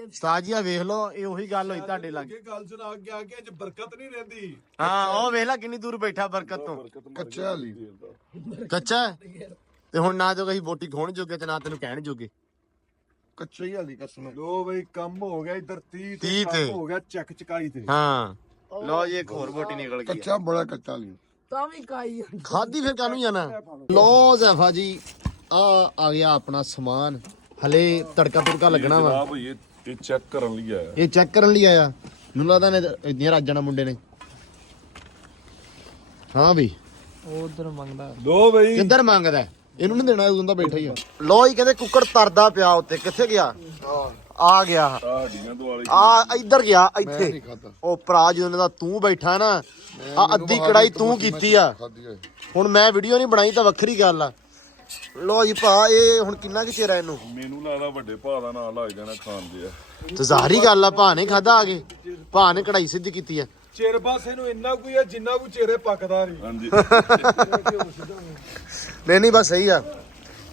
ਉਸਤਾਦ ਜੀ ਆ ਵੇਖ ਲੋ ਇਹ ਉਹੀ ਗੱਲ ਹੋਈ ਤੁਹਾਡੇ ਲੱਗ ਇਹ ਗੱਲ ਸੁਣਾ ਕੇ ਆ ਕੇ ਅੱਜ ਬਰਕਤ ਨਹੀਂ ਰਹਿੰਦੀ। ਹਾਂ ਉਹ ਵੇਖ ਲੈ ਕਿੰਨੀ ਦੂਰ ਬੈਠਾ ਬਰਕਤ ਤੋਂ ਕੱਚਾ ਹਾਲੀ ਕੱਚਾ ਤੇ ਹੁਣ ਨਾ ਜੋ ਕਹੀਂ ਬੋਟੀ ਖੋਣ ਜੋਗੇ ਤੇ ਨਾ ਤੈਨੂੰ ਕਹਿਣ ਜੋਗੇ ਕੱਚਾ ਹੀ ਹਾਲੀ ਕਸਮ। ਲੋ ਬਈ ਕੰਮ ਹੋ ਗਿਆ ਇੱਧਰ 30 30 ਤੇ। ਕੰਮ ਹੋ ਗਿਆ ਚੱਕ ਚਕਾਈ ਤੇ। ਹਾਂ ਲੋ ਜੀ ਇੱਕ ਹੋਰ ਬੋਟੀ ਨਿਕਲ ਗਈ ਕੱਚਾ ਬੜਾ ਕੱਚਾ ਹਾਲੀ। ਤਾਂ ਵੀ ਕਾਈ ਖਾਦੀ ਫਿਰ ਕਾਹਨੂੰ ਜਾਣਾ ਲੋ ਜ਼ੈਫਾ ਜੀ ਆ ਗਿਆ ਆਪਣਾ ਸਮਾਨ ਹਲੇ ਤੜਕਾ ਤੁੜਕਾ ਲੱਗਣਾ ਵਾ ਜਨਾਬ ਇਹ ਚੈੱਕ ਕਰਨ ਲਈ ਆਇਆ। ਇਹ ਚੈੱਕ ਕਰਨ ਲਈ ਆਇਆ ਮੈਨੂੰ ਲੱਗਦਾ ਨੇ ਇੰਨੀਆਂ ਰਾਜਣਾ ਮੁੰਡੇ ਨੇ ਹਾਂ ਵੀ ਉਧਰ ਮੰਗਦਾ। ਲੋ ਬਈ ਕਿੱਧਰ ਮੰਗਦਾ ਇਹਨੂੰ ਨਹੀਂ ਦੇਣਾ ਉਦੋਂ ਦਾ ਬੈਠਾ ਹੀ ਆ ਲੋ ਹੀ ਕਹਿੰਦੇ ਕੁੱਕੜ ਤਰਦਾ ਪਿਆ ਉੱਤੇ ਕਿੱਥੇ ਗਿਆ ਆ ਗਿਆ ਸਾਡੀਆਂ ਦੁਆਲੇ ਆ ਇੱਧਰ ਗਿਆ ਮੈਂ ਨਹੀਂ ਇੱਥੇ ਖਾਦਾ। ਉਹ ਭਰਾ ਜਦੋਂ ਦਾ ਤੂੰ ਬੈਠਾ ਨਾ ਆ ਅੱਧੀ ਕੜਾਈ ਤੂੰ ਕੀਤੀ ਆ ਖਾਦੀ ਹੋਈ। ਹੁਣ ਮੈਂ ਵੀਡੀਓ ਨਹੀਂ ਬਣਾਈ ਤਾਂ ਵੱਖਰੀ ਗੱਲ ਆ ਲੋ ਜੀ ਭਾ ਇਹ ਹੁਣ ਕਿੰਨਾ ਕੁ ਚਿਰ ਆ ਇਹਨੂੰ ਮੈਨੂੰ ਲੱਗਦਾ ਵੱਡੇ ਭਾ ਦਾ ਨਾਂ ਲੱਗ ਜਾਣਾ ਖਾਣ ਦੇ ਆ। ਤੇ ਜ਼ਾਹਰੀ ਗੱਲ ਆ ਭਾ ਨੇ ਖਾਦਾ ਆ ਕੇ ਭਾ ਨੇ ਕੜਾਈ ਸਿੱਧੀ ਕੀਤੀ ਆ ਚਿਰ ਬਸ ਇਹਨੂੰ ਇੰਨਾ ਕੋਈ ਆ ਜਿੰਨਾ ਕੋਈ ਚਿਹਰੇ ਪੱਕਦਾ ਨਹੀਂ। ਹਾਂਜੀ ਨਹੀਂ ਬਸ ਸਹੀ ਆ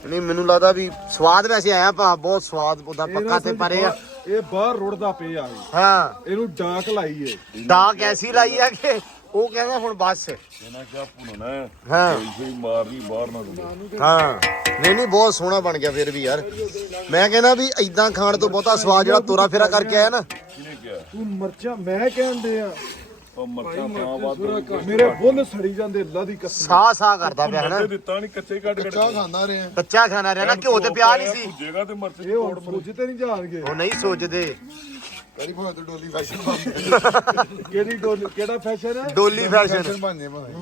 ਨਹੀਂ ਮੈਨੂੰ ਲੱਗਦਾ ਵੀ ਸਵਾਦ ਵੈਸੇ ਆਇਆ ਭਾ ਬਹੁਤ ਸਵਾਦ ਉਹਦਾ ਪੱਕਾ ਤੇ ਪਰੇ ਆ ਇਹ ਬਾਹਰ ਰੁੜਦਾ ਪਿਆ ਆ। ਹਾਂ ਇਹਨੂੰ ਡਾਕ ਲਾਈ ਏ। ਡਾਕ ਐਸੀ ਲਾਈ ਆ ਕਿ ਉਹ ਕਹਿੰਦਾ ਹੁਣ ਬਸ ਇਹਨਾਂ ਕਿਆ ਭੁੰਨਣਾ ਹੈ ਹਾਂ ਇਸੇ ਹੀ ਮਾਰਨੀ ਬਾਹਰ ਨਾ ਦੂੰਗਾ। ਹਾਂ ਨਹੀਂ ਬਹੁਤ ਸੋਹਣਾ ਬਣ ਗਿਆ ਫਿਰ ਵੀ ਯਾਰ ਮੈਂ ਕਹਿੰਦਾ ਵੀ ਇਦਾਂ ਖਾਣ ਤੋਂ ਬਹੁਤਾ ਸਵਾਦ ਜਿਹੜਾ ਤੋਰਾ ਫੇਰਾ ਕਰਕੇ ਆਇਆ ਨਾ ਕਿਹਨੇ ਕਿਹਾ ਤੂੰ ਮਰਚਾਂ ਮੈਂ ਕਹਿੰਦੇ ਆ ਉਹ ਮਰਚਾਂ ਤਾਂ ਵੱਧ ਮੇਰੇ ਬੁੱਲ ਸੜੀ ਜਾਂਦੇ ਅੱਲਾ ਦੀ ਕਸਮ। ਸਾਹ ਕਰਦਾ ਪਿਆ ਹਨਾ ਮਰਚੇ ਦਿੱਤਾ ਨਹੀਂ ਕੱਚੇ ਕੱਢ ਕੱਢ ਕੱਚਾ ਖਾਂਦਾ ਰਿਹਾ। ਕੱਚਾ ਖਾਣਾ ਰਿਹਾ ਨਾ ਘਿਓ ਤੇ ਪਿਆ ਨਹੀਂ ਸੀ ਜਗ੍ਹਾ ਤੇ ਮਰਚ ਇਹ ਹੁਣ ਫੁੱਜ ਤੇ ਨਹੀਂ ਜਾਣਗੇ। ਉਹ ਨਹੀਂ ਸੋਚਦੇ ਕਰੀ ਭਾਵੇਂ ਤੇ ਡੋਲੀ ਫੈਸ਼ਨ ਬਣ ਕਿਹੜੀ ਡੋਲੀ ਕਿਹੜਾ ਫੈਸ਼ਨ ਹੈ? ਡੋਲੀ ਫੈਸ਼ਨ ਫੈਸ਼ਨ ਬਣ ਜੇ ਭਾਵੇਂ।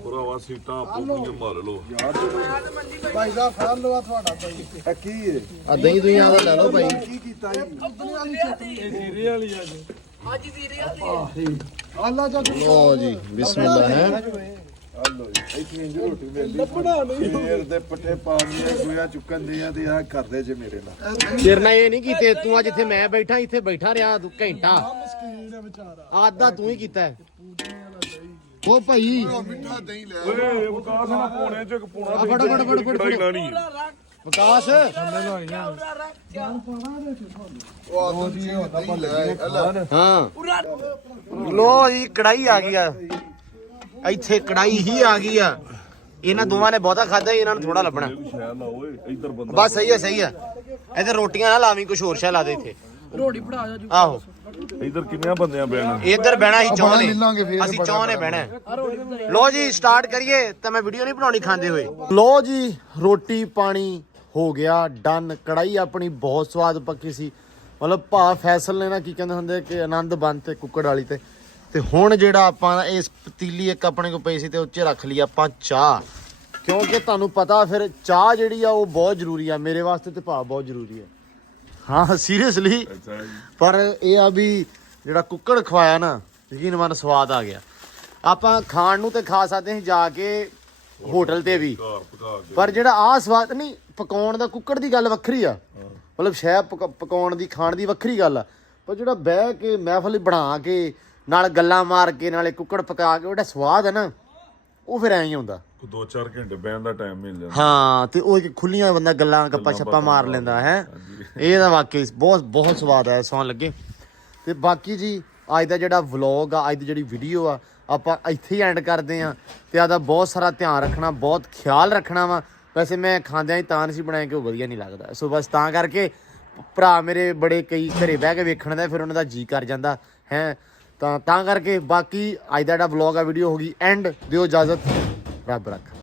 ਭਰਾਵਾ ਸੀਟਾਂ ਆਪੋ ਮਾਰ ਲਓ। ਭਾਈ ਦਾ ਫੜ ਲਵਾ ਤੁਹਾਡਾ ਭਾਈ। ਇਹ ਕੀ ਏ? ਆ ਦਹੀਂ ਦੁਹੀਂ ਆਦਾ ਲੈ ਲਓ ਭਾਈ ਕੀ ਕੀਤਾ ਇਹ ਜੀਰੇ ਵਾਲੀ ਅੱਜ। ਅੱਜ ਵੀਰੇ ਵਾਲੀ ਆਲਾ ਜਾ ਲੋ ਜੀ ਬਿਸਮਿਲ੍ਲਾ ਹੈ ਹਲੋ ਜੀ ਇੱਥੇ ਇੰਜ ਰੋਟੀ ਮਿਲਦੀ ਲੱਭਣਾ ਨਹੀਂ ਫੇਰ ਦੇ ਪੱਠੇ ਪਾਉਂਦੇ ਗੋਇਆ ਚੁੱਕਣ ਦੇ ਆ ਤੇ ਆ ਕਰਦੇ ਜੇ ਮੇਰੇ ਨਾਲ। ਤੇਰੇ ਇਹ ਨਹੀਂ ਕੀਤੇ ਤੂੰ ਆ ਜਿੱਥੇ ਮੈਂ ਬੈਠਾ ਇੱਥੇ ਬੈਠਾ ਰਿਹਾ ਤੂੰ ਘੰਟਾ ਮਸਕੀਨ ਹੈ ਵਿਚਾਰਾ। ਆਦਾ ਤੂੰ ਹੀ ਕੀਤਾ ਹੈ। ਉਹ ਭਾਈ ਮਿੱਠਾ ਦਹੀਂ ਲੈ। ਓਏ ਵਿਕਾਸ ਨਾ ਪੋਣੇ ਚ ਪੋਣਾ ਫੜ ਕੜਾਈ ਲਾਣੀ ਹੈ। ਵਿਕਾਸ ਉਹ ਆਦਮ ਜੀ ਦਹੀਂ ਲੈ। ਅੱਲਾ ਹਾਂ ਲੋ ਜੀ ਕੜਾਈ ਆ ਗਈ ਆ ਇੱਥੇ ਕੜਾਈ ਹੀ ਆ ਗਈ ਆ ਇਹਨਾਂ ਦੋਵਾਂ ਨੇ ਬਹੁਤਾ ਖਾਦਾ ਇਹਨਾਂ ਨੂੰ ਥੋੜਾ ਲੱਭਣਾ ਸ਼ਾਇਦ ਨਾ ਓਏ ਇੱਧਰ ਬੰਦਾ ਬਸ ਸਹੀ ਆ ਇੱਧਰ ਰੋਟੀਆਂ ਨਾ ਲਾਵੀਂ ਕੁਛ ਹੋਰ ਸ਼ੈ ਲਾ ਦੇ ਇੱਥੇ ਰੋਟੀ ਫੜਾ ਜਾ ਆਹੋ ਇੱਧਰ ਕਿੰਨਿਆਂ ਬੰਦਿਆਂ ਬੈਣਾ ਇੱਧਰ ਬਹਿਣਾ ਅਸੀਂ ਬਾਹਰ ਲੈ ਲਾਂਗੇ ਚਾਹੁੰਦੇ ਫੇਰ ਅਸੀਂ ਬੜਾ ਚਾਹੁੰਦੇ ਬਹਿਣਾ ਲੋ ਜੀ ਸਟਾਰਟ ਕਰੀਏ ਤਾਂ ਮੈਂ ਵੀਡੀਓ ਨਹੀਂ ਬਣਾਉਣੀ ਖਾਂਦੇ ਹੋਏ ਲੋ ਜੀ ਰੋਟੀ ਪਾਣੀ ਹੋ ਗਿਆ ਡਨ ਕੜਾਈ ਆਪਣੀ ਬਹੁਤ ਸਵਾਦ ਪੱਕੀ ਸੀ ਮਤਲਬ ਭਾ ਫੈਸਲ ਨੇ ਨਾ ਕੀ ਕਹਿੰਦੇ ਹੁੰਦੇ ਕਿ ਆਨੰਦ ਬੰਦ ਤੇ ਕੁੱਕੜ ਵਾਲੀ ਤੇ ਹੁਣ ਜਿਹੜਾ ਆਪਾਂ ਇਸ ਪਤੀਲੀ ਇੱਕ ਆਪਣੇ ਕੋਲ ਪਈ ਸੀ ਤੇ ਉੱਚੇ ਰੱਖ ਲਈ ਆਪਾਂ ਚਾਹ ਕਿਉਂਕਿ ਤੁਹਾਨੂੰ ਪਤਾ ਫਿਰ ਚਾਹ ਜਿਹੜੀ ਆ ਉਹ ਬਹੁਤ ਜ਼ਰੂਰੀ ਆ ਮੇਰੇ ਵਾਸਤੇ ਤੇ ਭਾ ਬਹੁਤ ਜ਼ਰੂਰੀ ਆ ਹਾਂ ਸੀਰੀਅਸਲੀ ਪਰ ਇਹ ਆ ਵੀ ਜਿਹੜਾ ਕੁੱਕੜ ਖਵਾਇਆ ਨਾ ਯਕੀਨ ਮੰਨ ਸਵਾਦ ਆ ਗਿਆ ਆਪਾਂ ਖਾਣ ਨੂੰ ਤੇ ਖਾ ਸਕਦੇ ਹਾਂ ਜਾ ਕੇ ਹੋਟਲ ਤੇ ਵੀ, ਘਰ ਪਕਾ ਕੇ ਪਰ ਜਿਹੜਾ ਆਹ ਸਵਾਦ ਨਹੀਂ ਪਕਾਉਣ ਦਾ, ਕੁੱਕੜ ਦੀ ਗੱਲ ਵੱਖਰੀ ਆ, ਮਤਲਬ ਸ਼ਾਇਦ ਪਕਾਉਣ ਦੀ ਖਾਣ ਦੀ ਵੱਖਰੀ ਗੱਲ ਆ, ਪਰ ਜਿਹੜਾ ਬਹਿ ਕੇ ਮਹਿਫਲ ਬਣਾ ਕੇ ਨਾਲ ਗੱਲਾਂ ਮਾਰ ਕੇ ਨਾਲੇ ਕੁੱਕੜ ਪਕਾ ਕੇ ਉਹਦਾ ਸਵਾਦ ਹੈ ਨਾ, ਉਹ ਫਿਰ ਐਂ ਹੀ ਹੁੰਦਾ। 2-4 ਘੰਟੇ ਬਹਿਣ ਦਾ ਟਾਈਮ ਮਿਲ ਜਾਂਦਾ। ਹਾਂ ਤੇ ਉਹ ਇੱਕ ਖੁੱਲੀਆਂ ਬੰਦਾ ਗੱਲਾਂ ਗੱਪਾਂ ਛੱਪਾਂ ਮਾਰ ਲੈਂਦਾ ਹੈ। ਇਹ ਤਾਂ ਵਾਕਈ ਬਹੁਤ ਬਹੁਤ ਸਵਾਦ ਆਇਆ, ਸੌਣ ਲੱਗੇ। ਤੇ ਬਾਕੀ ਜੀ ਅੱਜ ਦਾ ਜਿਹੜਾ ਵਲੌਗ ਆ, ਅੱਜ ਦੀ ਜਿਹੜੀ ਵੀਡੀਓ ਆ, ਆਪਾਂ ਇੱਥੇ ਹੀ ਐਂਡ ਕਰਦੇ ਆ। ਤੇ ਆਦਾ ਬਹੁਤ ਸਾਰਾ ਧਿਆਨ ਰੱਖਣਾ, ਬਹੁਤ ਖਿਆਲ ਰੱਖਣਾ ਵਾ। ਵੈਸੇ ਮੈਂ ਖਾਂਦਿਆਂ ਹੀ ਤਾਂ ਨਹੀਂ ਬਣਾਇਆ ਕਿ ਉਹ ਵਧੀਆ ਨਹੀਂ ਲੱਗਦਾ, ਸੋ ਬਸ ਤਾਂ ਕਰਕੇ ਭਰਾ ਮੇਰੇ ਬੜੇ ਕਈ ਘਰੇ ਬਹਿ ਕੇ ਵੇਖਣ ਦਾ ਫਿਰ ਉਹਨਾਂ ਦਾ ਜੀ ਕਰ ਜਾਂਦਾ ਹੈ, ਤਾਂ ਕਰਕੇ ਬਾਕੀ ਅੱਜ ਦਾ ਜਿਹੜਾ ਵਲੌਗ ਆ ਵੀਡੀਓ ਹੋ ਗਈ ਐਂਡ। ਦਿਓ ਇਜਾਜ਼ਤ, ਰੱਬ ਰੱਖ।